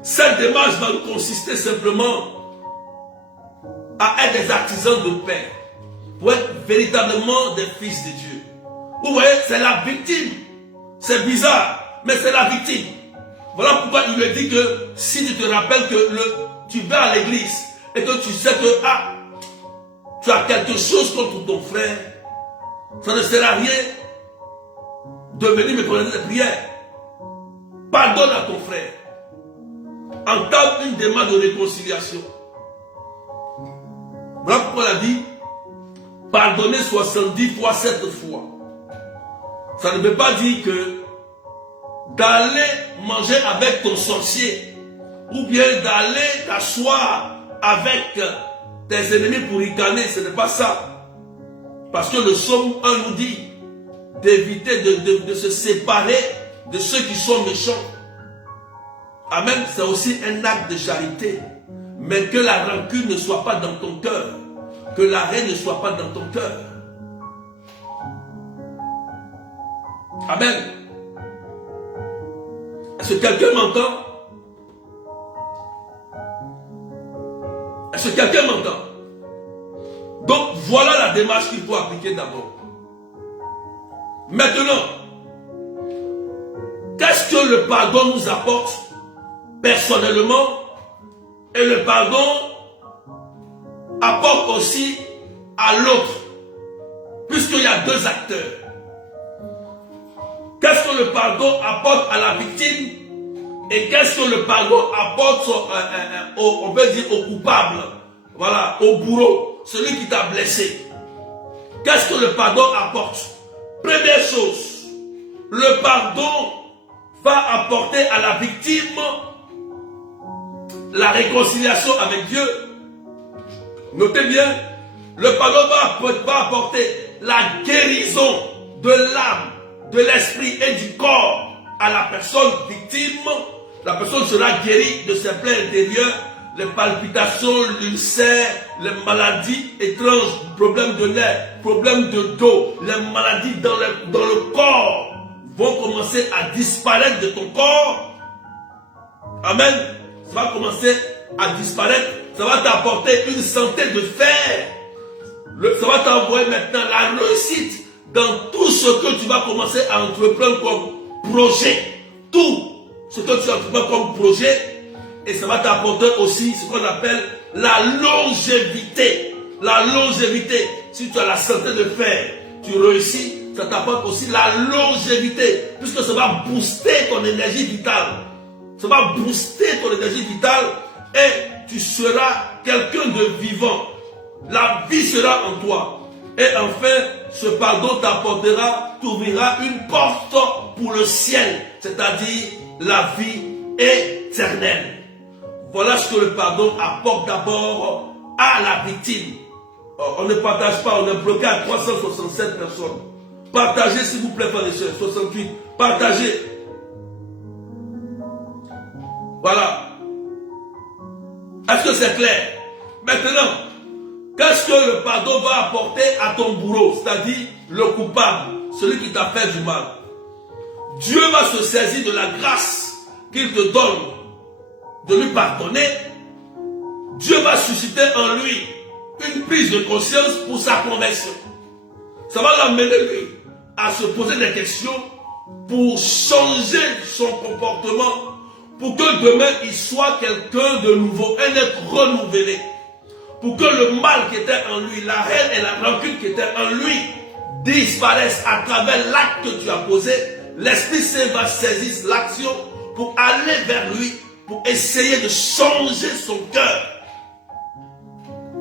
Cette démarche va consister simplement à être des artisans de paix, pour être véritablement des fils de Dieu. Vous voyez, c'est la victime. C'est bizarre, mais c'est la victime. Voilà pourquoi il lui dit que si tu te rappelles que tu vas à l'église et que tu sais que tu as quelque chose contre ton frère, ça ne sert à rien de venir me connaître des prières. Pardonne à ton frère. Entame une demande de réconciliation. Voilà pourquoi il a dit pardonner 70 fois 7 fois. Ça ne veut pas dire que d'aller manger avec ton sorcier ou bien d'aller t'asseoir avec tes ennemis pour ricaner, ce n'est pas ça. Parce que le psaume 1 nous dit d'éviter de se séparer de ceux qui sont méchants. Amen, c'est aussi un acte de charité. Mais que la rancune ne soit pas dans ton cœur. Que la haine ne soit pas dans ton cœur. Amen. Est-ce que quelqu'un m'entend? Est-ce que quelqu'un m'entend? Donc voilà la démarche qu'il faut appliquer d'abord. Maintenant, qu'est-ce que le pardon nous apporte personnellement? Et le pardon apporte aussi à l'autre, puisqu'il y a deux acteurs. Qu'est-ce que le pardon apporte à la victime et qu'est-ce que le pardon apporte on peut dire au coupable, voilà, au bourreau, celui qui t'a blessé. Qu'est-ce que le pardon apporte? Première chose, le pardon va apporter à la victime la réconciliation avec Dieu. Notez bien, le pardon va apporter la guérison de l'âme, de l'esprit et du corps à la personne victime. La personne sera guérie de ses plaies intérieures, les palpitations, l'ulcère, les maladies étranges, problèmes de nerfs, problèmes de dos, les maladies dans le corps vont commencer à disparaître de ton corps. Amen. Ça va commencer à disparaître. Ça va t'apporter une santé de fer. Ça va t'envoyer maintenant la réussite dans tout ce que tu vas commencer à entreprendre comme projet. Tout ce que tu entreprends comme projet. Et ça va t'apporter aussi ce qu'on appelle la longévité. La longévité. Si tu as la santé de fer, tu réussis, ça t'apporte aussi la longévité. Puisque ça va booster ton énergie vitale. Ça va booster ton énergie vitale et tu seras quelqu'un de vivant. La vie sera en toi. Et enfin, ce pardon t'apportera, t'ouvrira une porte pour le ciel, c'est-à-dire la vie éternelle. Voilà ce que le pardon apporte d'abord à la victime. On ne partage pas, on est bloqué à 367 personnes. Partagez s'il vous plaît, frères et sœurs, 68. Partagez. Voilà. Est-ce que c'est clair? Maintenant, qu'est-ce que le pardon va apporter à ton bourreau, c'est-à-dire le coupable, celui qui t'a fait du mal? Dieu va se saisir de la grâce qu'il te donne de lui pardonner. Dieu va susciter en lui une prise de conscience pour sa conversion. Ça va l'amener lui à se poser des questions pour changer son comportement, pour que demain il soit quelqu'un de nouveau, un être renouvelé. Pour que le mal qui était en lui, la haine et la rancune qui étaient en lui disparaissent à travers l'acte que tu as posé. L'Esprit Saint va saisir l'action pour aller vers lui, pour essayer de changer son cœur.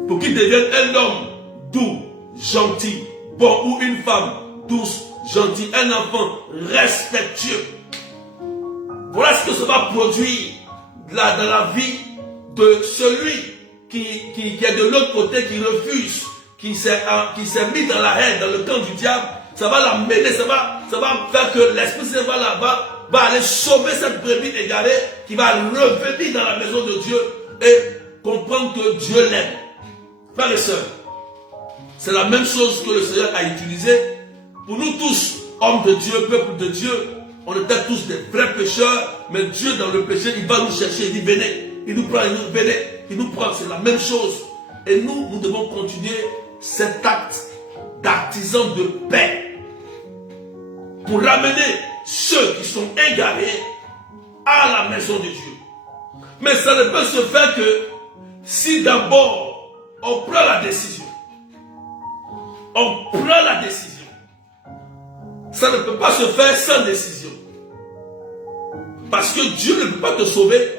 Pour qu'il devienne un homme doux, gentil, bon, ou une femme douce, gentille, un enfant respectueux. Voilà ce que ça va produire dans la vie de celui qui est de l'autre côté, qui refuse, qui s'est mis dans la haine, dans le camp du diable. Ça va l'amener, ça va faire que l'Esprit Saint va aller sauver cette brebis égarée, qui va revenir dans la maison de Dieu et comprendre que Dieu l'aime. Frères et sœurs, c'est la même chose que le Seigneur a utilisé pour nous tous, hommes de Dieu, peuple de Dieu. On était tous des vrais pécheurs, mais Dieu dans le péché, il va nous chercher, il dit venez, il nous prend, il nous prend, c'est la même chose. Et nous devons continuer cet acte d'artisan de paix pour ramener ceux qui sont égarés à la maison de Dieu. Mais ça ne peut se faire que si d'abord on prend la décision. On prend la décision. Ça ne peut pas se faire sans décision. Parce que Dieu ne peut pas te sauver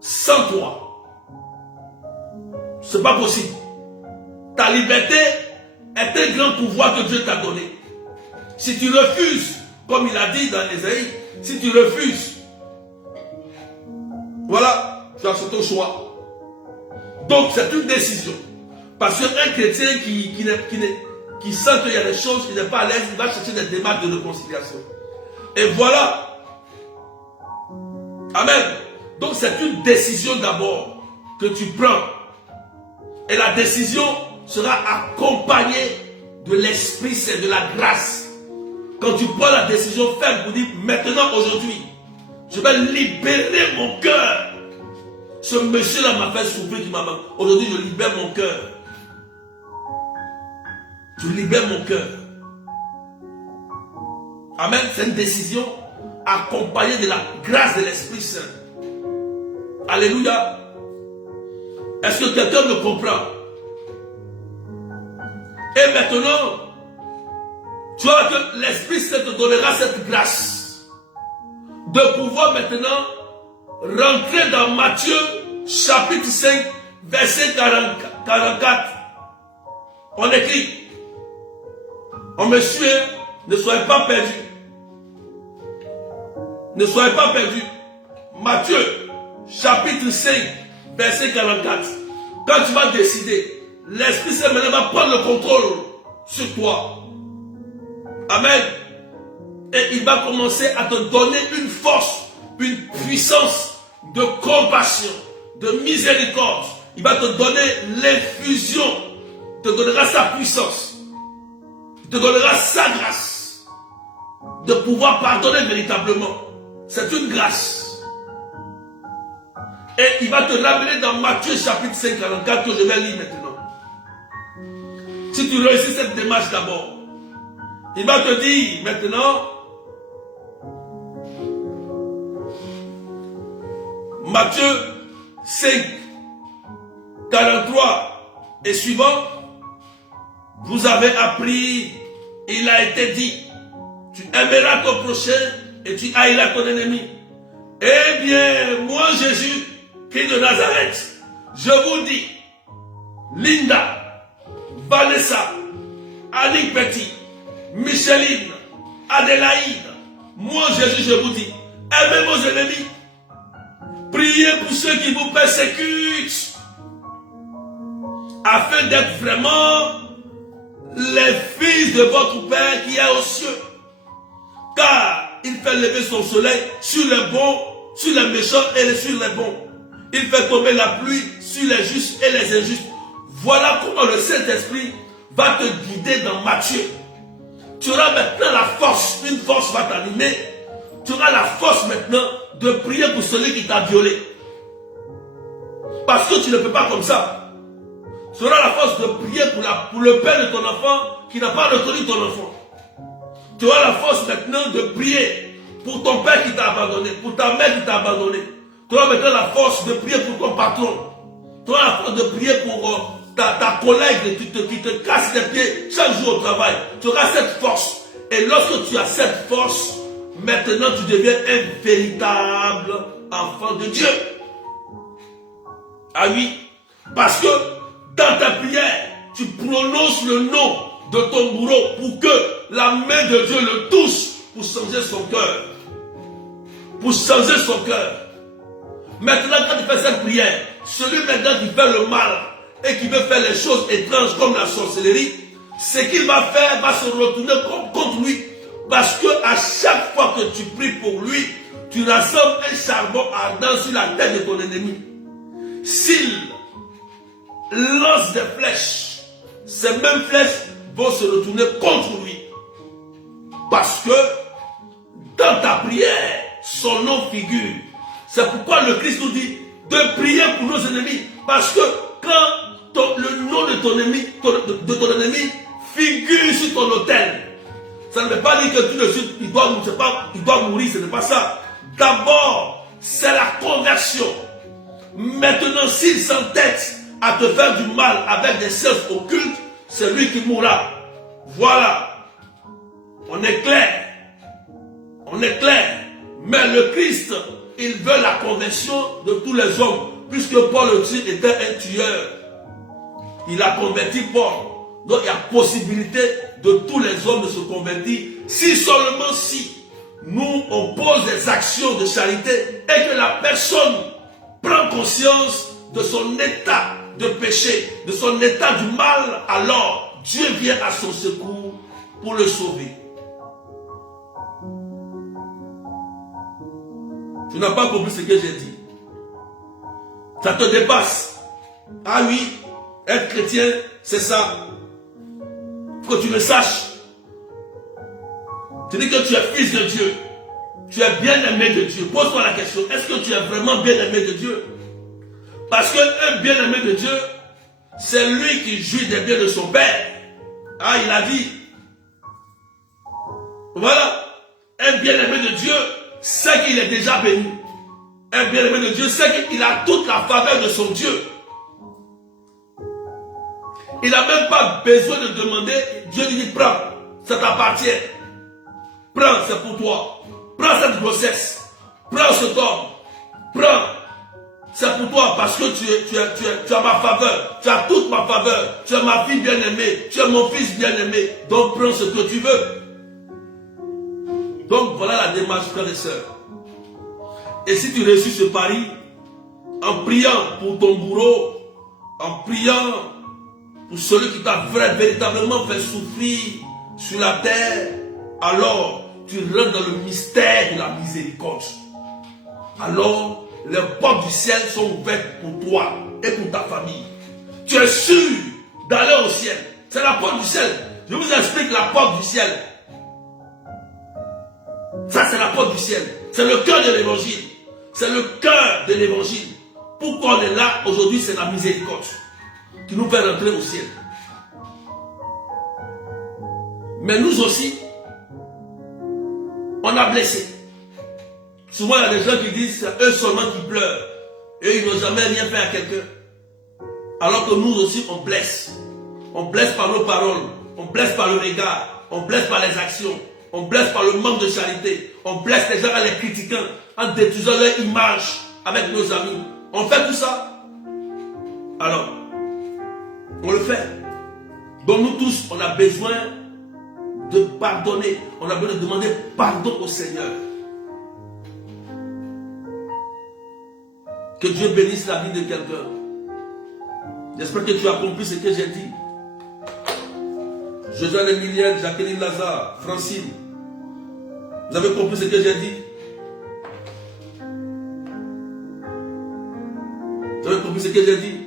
sans toi. Ce n'est pas possible. Ta liberté est un grand pouvoir que Dieu t'a donné. Si tu refuses, comme il a dit dans Ésaïe, si tu refuses, voilà, tu as ton choix. Donc c'est une décision. Parce qu'un chrétien qui sent qu'il y a des choses, qui n'est pas à l'aise, il va chercher des démarches de réconciliation. Et voilà. Amen. Donc c'est une décision d'abord que tu prends. Et la décision sera accompagnée de l'Esprit Saint, de la grâce. Quand tu prends la décision ferme pour dire maintenant, aujourd'hui, je vais libérer mon cœur. Ce monsieur-là m'a fait souffrir, qui m'a. Aujourd'hui, je libère mon cœur. Tu libères mon cœur. Amen. C'est une décision accompagnée de la grâce de l'Esprit Saint. Alléluia. Est-ce que quelqu'un me comprend? Et maintenant, tu vois que l'Esprit Saint te donnera cette grâce de pouvoir maintenant rentrer dans Matthieu chapitre 5 verset 44. On écrit: on me suit, ne soyez pas perdus. Ne soyez pas perdus. Matthieu chapitre 5 verset 44. Quand tu vas décider, l'Esprit Saint maintenant va prendre le contrôle sur toi. Amen. Et il va commencer à te donner une force, une puissance de compassion, de miséricorde. Il va te donner l'infusion, il te donnera sa puissance, il te donnera sa grâce de pouvoir pardonner véritablement. C'est une grâce. Et il va te ramener dans Matthieu chapitre 5, 44 que je vais lire maintenant. Si tu réussis cette démarche d'abord, il va te dire maintenant, Matthieu 5, 43 et suivant, vous avez appris, il a été dit, tu aimeras ton prochain et tu haïras ton ennemi. Eh bien, moi Jésus, Christ de Nazareth, je vous dis, Linda, Vanessa, Annick Petit, Micheline, Adélaïde, moi Jésus, je vous dis, aimez vos ennemis, priez pour ceux qui vous persécutent, afin d'être vraiment les fils de votre Père qui est aux cieux. Car il fait lever son soleil sur les bons, sur les méchants et sur les bons. Il fait tomber la pluie sur les justes et les injustes. Voilà comment le Saint-Esprit va te guider dans Matthieu. Tu auras maintenant la force, une force va t'animer. Tu auras la force maintenant de prier pour celui qui t'a violé. Parce que tu ne peux pas comme ça. Tu auras la force de prier pour le père de ton enfant qui n'a pas reconnu ton enfant. Tu auras la force maintenant de prier pour ton père qui t'a abandonné, pour ta mère qui t'a abandonné. Tu auras maintenant la force de prier pour ton patron. Tu auras la force de prier pour ta collègue qui te casse les pieds chaque jour au travail. Tu auras cette force. Et lorsque tu as cette force, maintenant tu deviens un véritable enfant de Dieu. Ah oui, parce que dans ta prière, tu prononces le nom de ton bourreau pour que la main de Dieu le touche pour changer son cœur. Pour changer son cœur. Maintenant, quand tu fais cette prière, celui maintenant qui fait le mal et qui veut faire les choses étranges comme la sorcellerie, ce qu'il va faire va se retourner contre lui. Parce que à chaque fois que tu pries pour lui, tu rassembles un charbon ardent sur la tête de ton ennemi. S'il lance des flèches, ces mêmes flèches vont se retourner contre lui. Parce que dans ta prière, son nom figure. C'est pourquoi le Christ nous dit de prier pour nos ennemis. Parce que quand le nom de ton ennemi figure sur ton autel, ça ne veut pas dire que tout de suite il doit mourir, ce n'est pas ça. D'abord, c'est la conversion. Maintenant, s'il s'entête à te faire du mal avec des sciences occultes, c'est lui qui mourra. Voilà. On est clair. On est clair. Mais le Christ, il veut la conversion de tous les hommes. Puisque Paul aussi était un tueur. Il a converti Paul. Donc il y a possibilité de tous les hommes de se convertir. Si seulement si nous on pose des actions de charité et que la personne prend conscience de son état de péché, de son état du mal, alors Dieu vient à son secours pour le sauver. Tu n'as pas compris ce que j'ai dit. Ça te dépasse. Ah oui, être chrétien, c'est ça. Il faut que tu le saches. Tu dis que tu es fils de Dieu. Tu es bien aimé de Dieu. Pose-toi la question, est-ce que tu es vraiment bien aimé de Dieu? Parce qu'un bien aimé de Dieu, c'est lui qui jouit des biens de son Père. Ah, il a dit. Voilà. Un bien-aimé de Dieu sait qu'il est déjà béni. Un bien-aimé de Dieu sait qu'il a toute la faveur de son Dieu. Il n'a même pas besoin de demander. Dieu lui dit, prends, ça t'appartient. Prends, c'est pour toi. Prends cette grossesse. Prends ce corps. Prends. C'est pour toi parce que tu as ma faveur. Tu as toute ma faveur. Tu es ma fille bien-aimée. Tu es mon fils bien-aimé. Donc prends ce que tu veux. Donc voilà la démarche, frères et sœurs. Et si tu réussis ce pari, en priant pour ton bourreau, en priant pour celui qui t'a véritablement fait souffrir sur la terre, alors tu rentres dans le mystère de la miséricorde. Alors les portes du ciel sont ouvertes pour toi et pour ta famille. Tu es sûr d'aller au ciel. C'est la porte du ciel. Je vous explique la porte du ciel. Ça, c'est la porte du ciel. C'est le cœur de l'évangile. C'est le cœur de l'évangile. Pourquoi on est là aujourd'hui, c'est la miséricorde qui nous fait rentrer au ciel. Mais nous aussi, on a blessé. Souvent, il y a des gens qui disent c'est eux seulement qui pleurent. Et ils n'ont jamais rien fait à quelqu'un. Alors que nous aussi, on blesse. On blesse par nos paroles. On blesse par le regard. On blesse par les actions. On blesse par le manque de charité. On blesse les gens en les critiquant, en détruisant leur image avec nos amis. On fait tout ça. Alors, on le fait. Donc nous tous, on a besoin de pardonner. On a besoin de demander pardon au Seigneur. Que Dieu bénisse la vie de quelqu'un. J'espère que tu as compris ce que j'ai dit. Josué Emilienne, Jacqueline Lazare, Francine. Vous avez compris ce que j'ai dit? Vous avez compris ce que j'ai dit?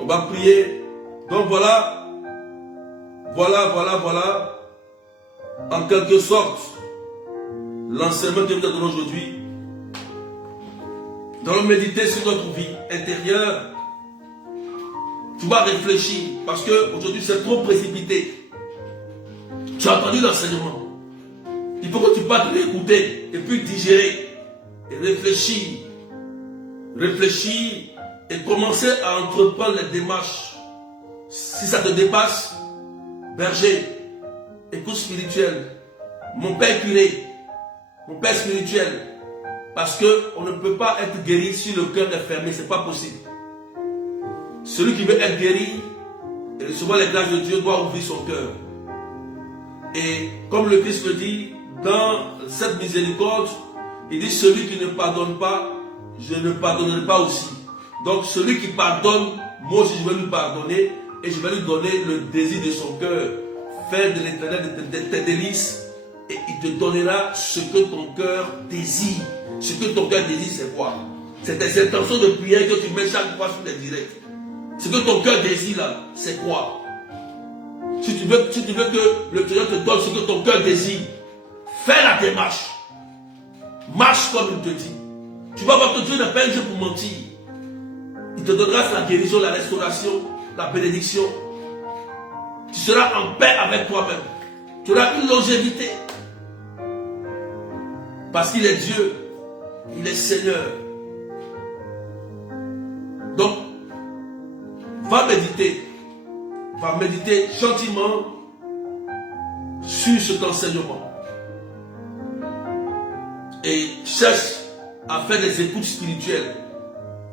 On va prier. Donc voilà. Voilà. En quelque sorte, l'enseignement que nous avons donné aujourd'hui. Nous allons méditer sur notre vie intérieure. Tu vas réfléchir parce que aujourd'hui c'est trop précipité. Tu as entendu l'enseignement. Il faut que tu partes réécouter et puis digérer et réfléchir. Réfléchir et commencer à entreprendre les démarches. Si ça te dépasse, berger, écoute spirituelle, mon père curé, mon père spirituel, parce qu'on ne peut pas être guéri si le cœur est fermé, ce n'est pas possible. Celui qui veut être guéri et recevoir les grâces de Dieu doit ouvrir son cœur. Et comme le Christ le dit, dans cette miséricorde, il dit celui qui ne pardonne pas, je ne pardonnerai pas aussi. Donc celui qui pardonne, moi aussi je vais lui pardonner et je vais lui donner le désir de son cœur. Faire de l'Éternel tes délices et il te donnera ce que ton cœur désire. Ce que ton cœur désire, c'est quoi? C'est tes intentions de prière que tu mets chaque fois sur les directs. Ce que ton cœur désire là, c'est quoi? Si tu veux que le Seigneur te donne ce que ton cœur désire, fais la démarche. Marche comme il te dit. Tu vas voir que Dieu n'est pas un Dieu pour mentir. Il te donnera la guérison, la restauration, la bénédiction. Tu seras en paix avec toi-même. Tu auras une longévité. Parce qu'il est Dieu. Il est Seigneur. Donc, va méditer gentiment sur cet enseignement. Et cherche à faire des écoutes spirituelles.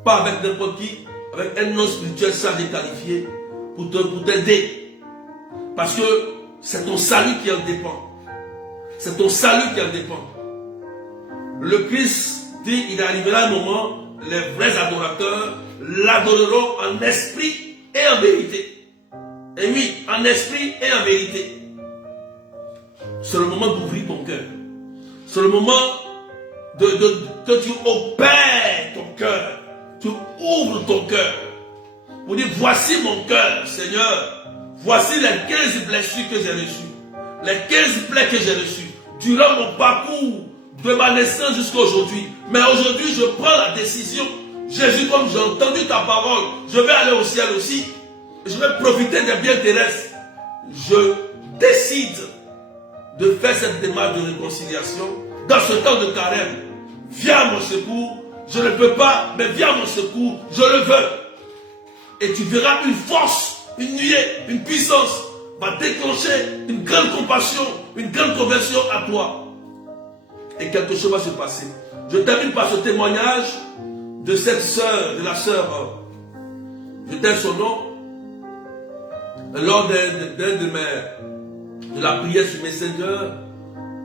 Pas avec n'importe qui, avec un nom spirituel sage et qualifié pour t'aider. Parce que c'est ton salut qui en dépend. C'est ton salut qui en dépend. Le Christ dit, il arrivera un moment, les vrais adorateurs l'adoreront en esprit et en vérité. Et oui, en esprit et en vérité. C'est le moment d'ouvrir ton cœur. C'est le moment que tu opères ton cœur. Tu ouvres ton cœur. Pour dire, voici mon cœur, Seigneur. Voici les 15 blessures que j'ai reçues. Les 15 plaies que j'ai reçues. Durant mon parcours de ma naissance jusqu'à aujourd'hui. Mais aujourd'hui, je prends la décision. Jésus, comme j'ai entendu ta parole, je vais aller au ciel aussi. Je vais profiter des biens terrestres. je décide de faire cette démarche de réconciliation dans ce temps de carême. Viens à mon secours, je ne peux pas, mais viens à mon secours, je le veux. Et tu verras une force, une nuée, une puissance va déclencher une grande compassion, une grande conversion à toi. Et quelque chose va se passer. Je termine par ce témoignage de cette sœur, de la sœur, je tais son nom, lors de la prière sur Messenger,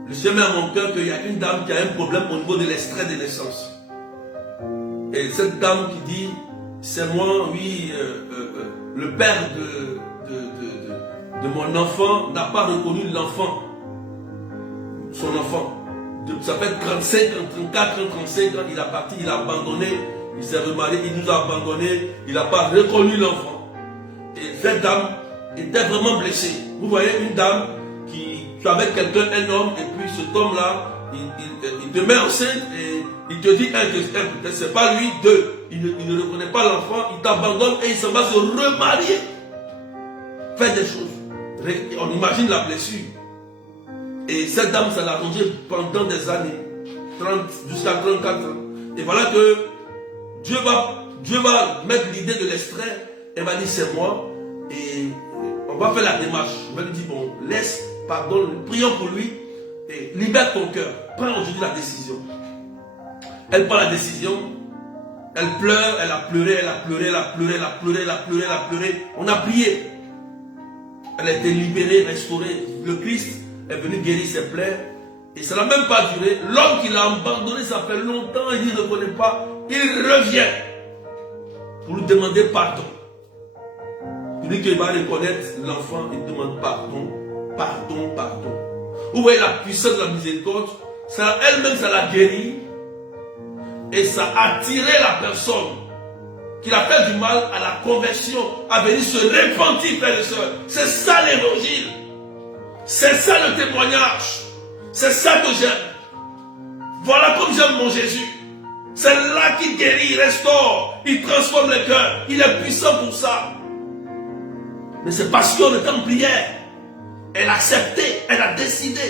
le Seigneur met à mon cœur qu'il y a une dame qui a un problème au niveau de l'extrait de naissance. Et cette dame qui dit, c'est moi, oui, le père de mon enfant n'a pas reconnu l'enfant, son enfant. Ça fait 35 ans, 34 ans, 35 ans, il a parti, il a abandonné, il s'est remarié, il nous a abandonné, il n'a pas reconnu l'enfant. Et cette dame était vraiment blessée. Vous voyez une dame qui avec quelqu'un, un homme, et puis cet homme-là, il te met enceinte et il te dit peut-être c'est pas lui, deux, il ne reconnaît pas l'enfant, il t'abandonne et il s'en va se remarier. Faire des choses. On imagine la blessure. Et cette dame, ça l'a rongé pendant des années, 30 jusqu'à 34 ans. Et voilà que Dieu va mettre l'idée de l'extrait. Elle va dire c'est moi. Et on va faire la démarche. Je vais lui dire bon, laisse, pardonne, prions pour lui. Et libère ton cœur. Prends aujourd'hui la décision. Elle prend la décision. Elle pleure, elle a pleuré, elle a pleuré, elle a pleuré, elle a pleuré, elle a pleuré, elle a pleuré. On a prié. Elle a été libérée, restaurée. Le Christ est venu guérir ses plaies. Et ça n'a même pas duré. L'homme qui l'a abandonné, ça fait longtemps, il ne le connaît pas. Il revient pour lui demander pardon. Il dit qu'il va reconnaître l'enfant. Il demande pardon, pardon, pardon. Vous voyez la puissance de la miséricorde. Ça, elle-même, ça l'a guéri. Et ça a attiré la personne qui a fait du mal à la conversion, à venir se repentir, frères et sœurs. C'est ça l'évangile. C'est ça le témoignage. C'est ça que j'aime. Voilà comme j'aime mon Jésus. C'est là qu'il guérit, il restaure, il transforme les cœurs. Il est puissant pour ça. Mais c'est parce qu'on est en prière. Elle a accepté, elle a décidé.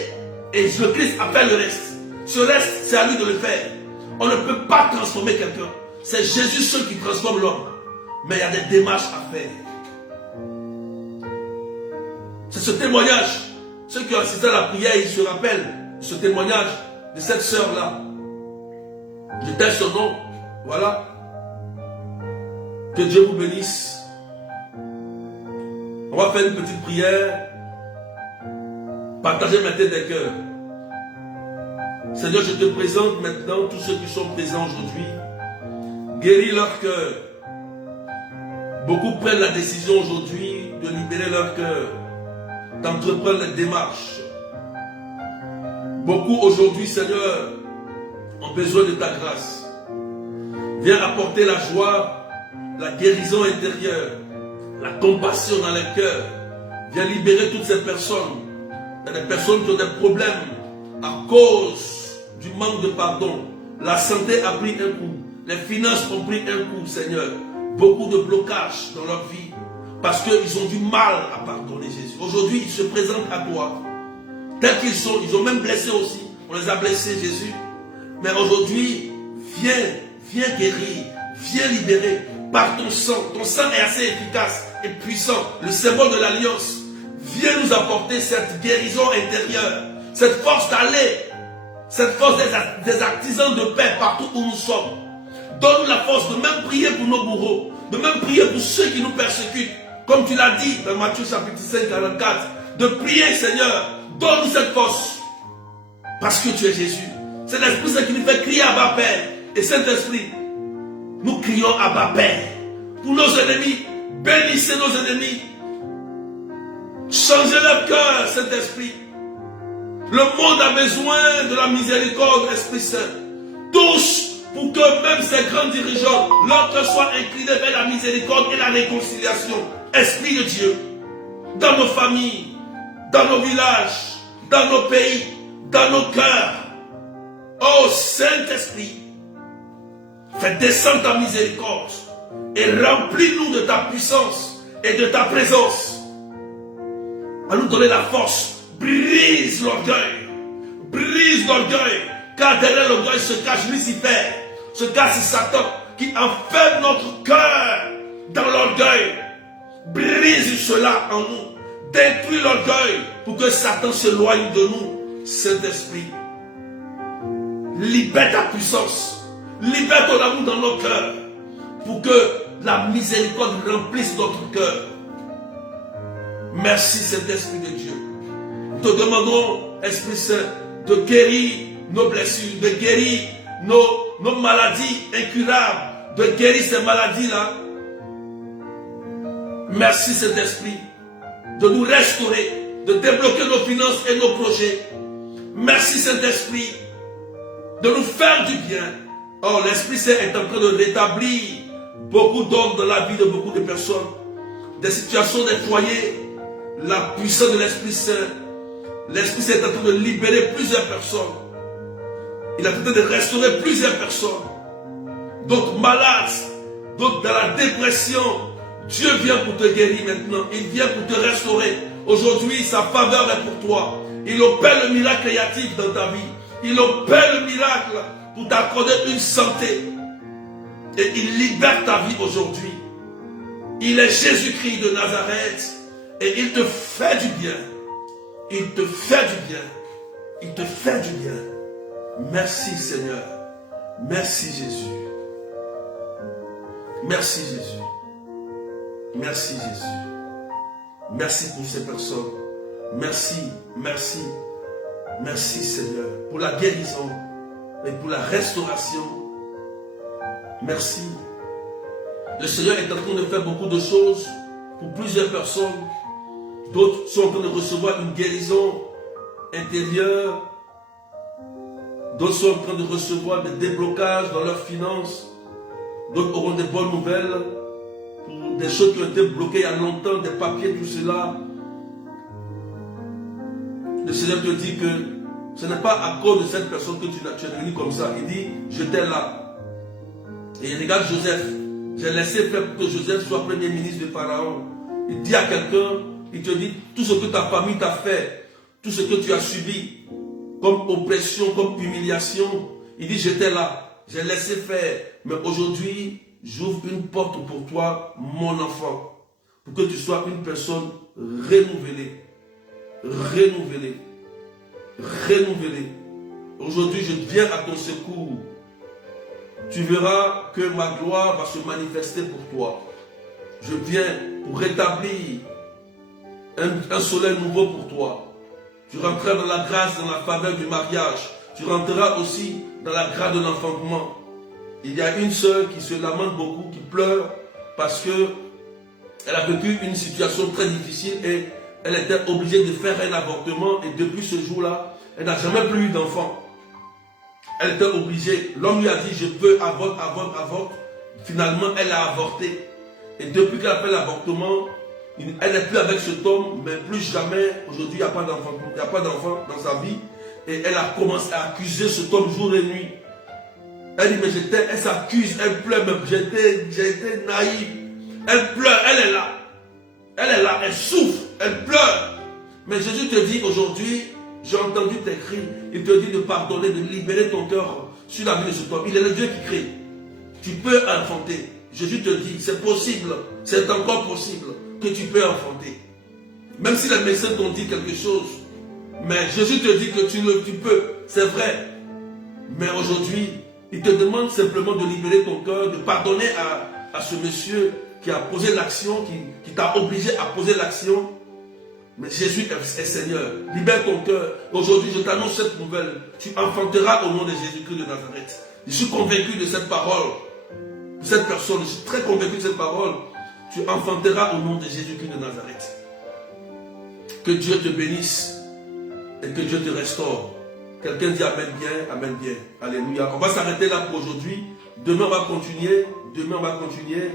Et le Christ a fait le reste. Ce reste, c'est à lui de le faire. On ne peut pas transformer quelqu'un. C'est Jésus seul qui transforme l'homme. Mais il y a des démarches à faire. C'est ce témoignage. Ceux qui ont assisté à la prière, ils se rappellent ce témoignage de cette sœur-là. Je tais son nom. Voilà. Que Dieu vous bénisse. On va faire une petite prière. Partagez maintenant des cœurs. Seigneur, je te présente maintenant tous ceux qui sont présents aujourd'hui. Guéris leur cœur. Beaucoup prennent la décision aujourd'hui de libérer leur cœur, d'entreprendre les démarches. Beaucoup aujourd'hui, Seigneur, ont besoin de ta grâce. Viens apporter la joie, la guérison intérieure, la compassion dans les cœurs. Viens libérer toutes ces personnes. Il y a des personnes qui ont des problèmes à cause du manque de pardon. La santé a pris un coup. Les finances ont pris un coup, Seigneur. Beaucoup de blocages dans leur vie. Parce qu'ils ont du mal à pardonner Jésus. Aujourd'hui, ils se présentent à toi. Tels qu'ils sont, ils ont même blessé aussi. On les a blessés, Jésus. Mais aujourd'hui, viens guérir. Viens libérer par ton sang. Ton sang est assez efficace et puissant. Le symbole de l'alliance. Viens nous apporter cette guérison intérieure. Cette force d'aller. Cette force des artisans de paix partout où nous sommes. Donne-nous la force de même prier pour nos bourreaux. De même prier pour ceux qui nous persécutent. Comme tu l'as dit dans Matthieu chapitre 5, 44. De prier, Seigneur. Donne-nous cette force. Parce que tu es Jésus. C'est l'Esprit Saint qui nous fait crier Abba Père. Et Saint-Esprit, nous crions Abba Père. Pour nos ennemis, bénissez nos ennemis. Changez leur cœur, Saint-Esprit. Le monde a besoin de la miséricorde, Esprit Saint. Tous, pour que même ces grands dirigeants, leur cœur soit incliné vers la miséricorde et la réconciliation. Esprit de Dieu, dans nos familles, dans nos villages, dans nos pays, dans nos cœurs. Oh Saint-Esprit, fais descendre ta miséricorde et remplis-nous de ta puissance et de ta présence. à nous donner la force. Brise l'orgueil. Brise l'orgueil. Car derrière l'orgueil se cache Lucifer, se cache Satan qui enferme notre cœur dans l'orgueil. Brise cela en nous. Détruis l'orgueil pour que Satan s'éloigne de nous. Saint-Esprit, libère ta puissance. Libère ton amour dans nos cœurs pour que la miséricorde remplisse notre cœur. Merci Saint-Esprit de Dieu. Nous te demandons, Esprit Saint, de guérir nos blessures, de guérir nos maladies incurables, de guérir ces maladies-là. Merci Saint-Esprit de nous restaurer, de débloquer nos finances et nos projets. Merci Saint-Esprit de nous faire du bien. Oh, l'Esprit Saint est en train de rétablir beaucoup d'ordre dans la vie de beaucoup de personnes. Des situations, des foyers, la puissance de l'Esprit Saint. L'Esprit Saint est en train de libérer plusieurs personnes. Il est en train de restaurer plusieurs personnes. Donc malades, donc dans la dépression, Dieu vient pour te guérir maintenant. Il vient pour te restaurer. Aujourd'hui, sa faveur est pour toi. Il opère le miracle créatif dans ta vie. Il opère le miracle pour t'accorder une santé. Et il libère ta vie aujourd'hui. Il est Jésus-Christ de Nazareth. Et il te fait du bien. Il te fait du bien. Il te fait du bien. Merci Seigneur. Merci Jésus. Merci Jésus. Merci Jésus. Merci pour ces personnes. Merci, merci, merci Seigneur pour la guérison et pour la restauration. Merci. Le Seigneur est en train de faire beaucoup de choses pour plusieurs personnes. D'autres sont en train de recevoir une guérison intérieure. D'autres sont en train de recevoir des déblocages dans leurs finances. D'autres auront des bonnes nouvelles pour des choses qui ont été bloquées il y a longtemps, des papiers, tout cela. Le Seigneur te dit que ce n'est pas à cause de cette personne que tu es devenu comme ça. Il dit, j'étais là. Et il regarde Joseph. J'ai laissé faire pour que Joseph soit premier ministre de Pharaon. Il dit à quelqu'un, il te dit, tout ce que ta famille t'a fait, tout ce que tu as subi, comme oppression, comme humiliation, il dit, j'étais là. J'ai laissé faire. Mais aujourd'hui, j'ouvre une porte pour toi, mon enfant, pour que tu sois une personne renouvelée. Renouvelée. Renouvelée. Aujourd'hui, je viens à ton secours. Tu verras que ma gloire va se manifester pour toi. Je viens pour rétablir un soleil nouveau pour toi. Tu rentreras dans la grâce, dans la faveur du mariage. Tu rentreras aussi dans la grâce de l'enfantement. Il y a une sœur qui se lamente beaucoup, qui pleure parce qu'elle a vécu une situation très difficile et elle était obligée de faire un avortement. Et depuis ce jour-là, elle n'a jamais plus eu d'enfant. Elle était obligée. L'homme lui a dit, je peux, avorte. Finalement, elle a avorté. Et depuis qu'elle a fait l'avortement, elle n'est plus avec cet homme, mais plus jamais. Aujourd'hui, il n'y a pas d'enfant. Il n'y a pas d'enfant dans sa vie. Et elle a commencé à accuser cet homme jour et nuit. Elle dit, mais elle s'accuse, elle pleure, mais j'ai été naïve. Elle pleure, elle est là. Elle est là, elle souffre, elle pleure. Mais Jésus te dit aujourd'hui, j'ai entendu tes cris, il te dit de pardonner, de libérer ton cœur sur la vie de cet homme. Il est le Dieu qui crée. Tu peux enfanter. Jésus te dit, c'est possible, c'est encore possible que tu peux enfanter. Même si les médecins t'ont dit quelque chose, mais Jésus te dit que tu peux, c'est vrai. Mais aujourd'hui, il te demande simplement de libérer ton cœur, de pardonner à ce monsieur qui a posé l'action, qui t'a obligé à poser l'action. Mais Jésus est Seigneur. Libère ton cœur. Aujourd'hui, je t'annonce cette nouvelle. Tu enfanteras au nom de Jésus-Christ de Nazareth. Je suis convaincu de cette parole. De cette personne, je suis très convaincu de cette parole. Tu enfanteras au nom de Jésus-Christ de Nazareth. Que Dieu te bénisse et que Dieu te restaure. Quelqu'un dit Amen bien, Amen bien. Alléluia. On va s'arrêter là pour aujourd'hui. Demain, on va continuer. Demain, on va continuer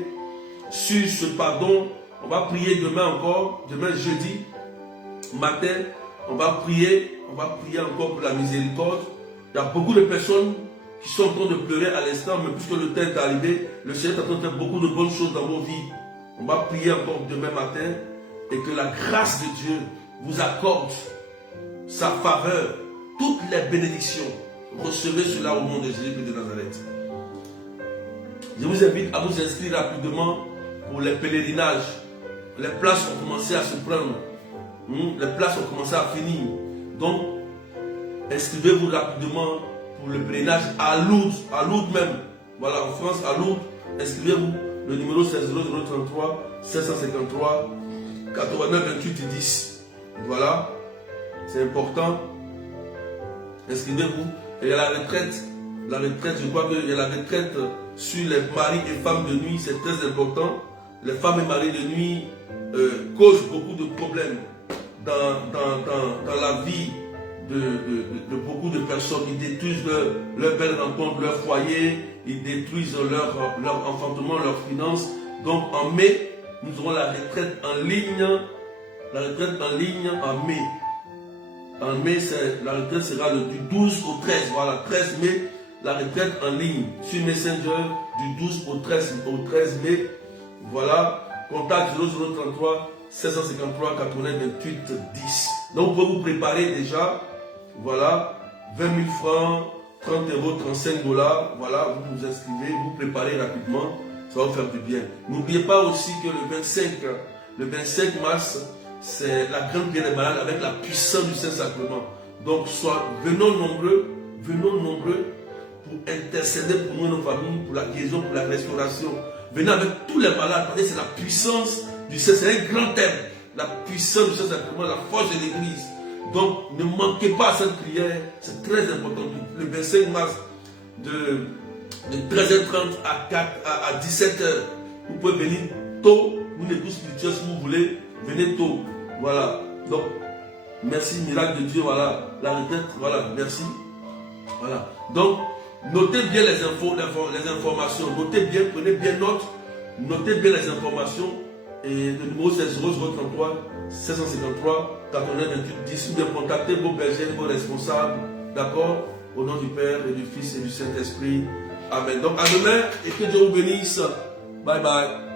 sur ce pardon. On va prier demain encore. Demain, jeudi matin, on va prier encore pour la miséricorde. Il y a beaucoup de personnes qui sont en train de pleurer à l'instant, mais puisque le temps est arrivé, le Seigneur est en train de faire beaucoup de bonnes choses dans nos vies. On va prier encore demain matin et que la grâce de Dieu vous accorde sa faveur, toutes les bénédictions. Recevez cela au nom de Jésus de Nazareth. Je vous invite à vous inscrire rapidement pour les pèlerinages. Les places ont commencé à se prendre. Les places ont commencé à finir. Donc, inscrivez-vous rapidement pour le pèlerinage à Lourdes même. Voilà, en France, à Lourdes, inscrivez-vous. Le numéro c'est 0033 753 89 28 10. Voilà, c'est important. Inscrivez-vous. Et il y a la retraite, je crois qu'il y a la retraite sur les maris et femmes de nuit, c'est très important. Les femmes et maris de nuit causent beaucoup de problèmes dans la vie de beaucoup de personnes. Ils détruisent leur belle rencontre, leur foyer, ils détruisent leur enfantement, leurs finances. Donc en mai, nous aurons la retraite en ligne. La retraite en ligne en mai. En mai, la retraite sera du 12 au 13. Voilà, 13 mai, la retraite en ligne sur Messenger du 12 au 13 mai. Voilà, contact 0033 753 80 28 10. Donc, vous pouvez vous préparer déjà. Voilà, 20 000 francs, 30 euros, 35 $. Voilà, vous vous inscrivez, vous préparez rapidement. Ça va vous faire du bien. N'oubliez pas aussi que le 25 mars, c'est la grande guerre des malades avec la puissance du Saint-Sacrement. Donc, venons nombreux pour intercéder pour nous et nos familles, pour la guérison, pour la restauration. Venez avec tous les malades, parce que c'est la puissance du Saint, c'est un grand thème. La puissance du Saint-Sacrement, la force de l'Église. Donc, ne manquez pas cette prière, c'est très important. Le 25 mars, de 13h30 à 17h, vous pouvez venir tôt, vous êtes tous spirituels si vous voulez, venez tôt. Voilà. Donc, merci, miracle de Dieu, voilà. La retraite, voilà, merci. Voilà. Donc, notez bien les informations, notez bien, prenez bien note, notez bien les informations. Et le numéro c'est 0033 753 89 28 10. Vous devez contacter vos bergers, vos responsables. D'accord? Au nom du Père et du Fils et du Saint-Esprit. Amen. Donc à demain et que Dieu vous bénisse. Bye bye.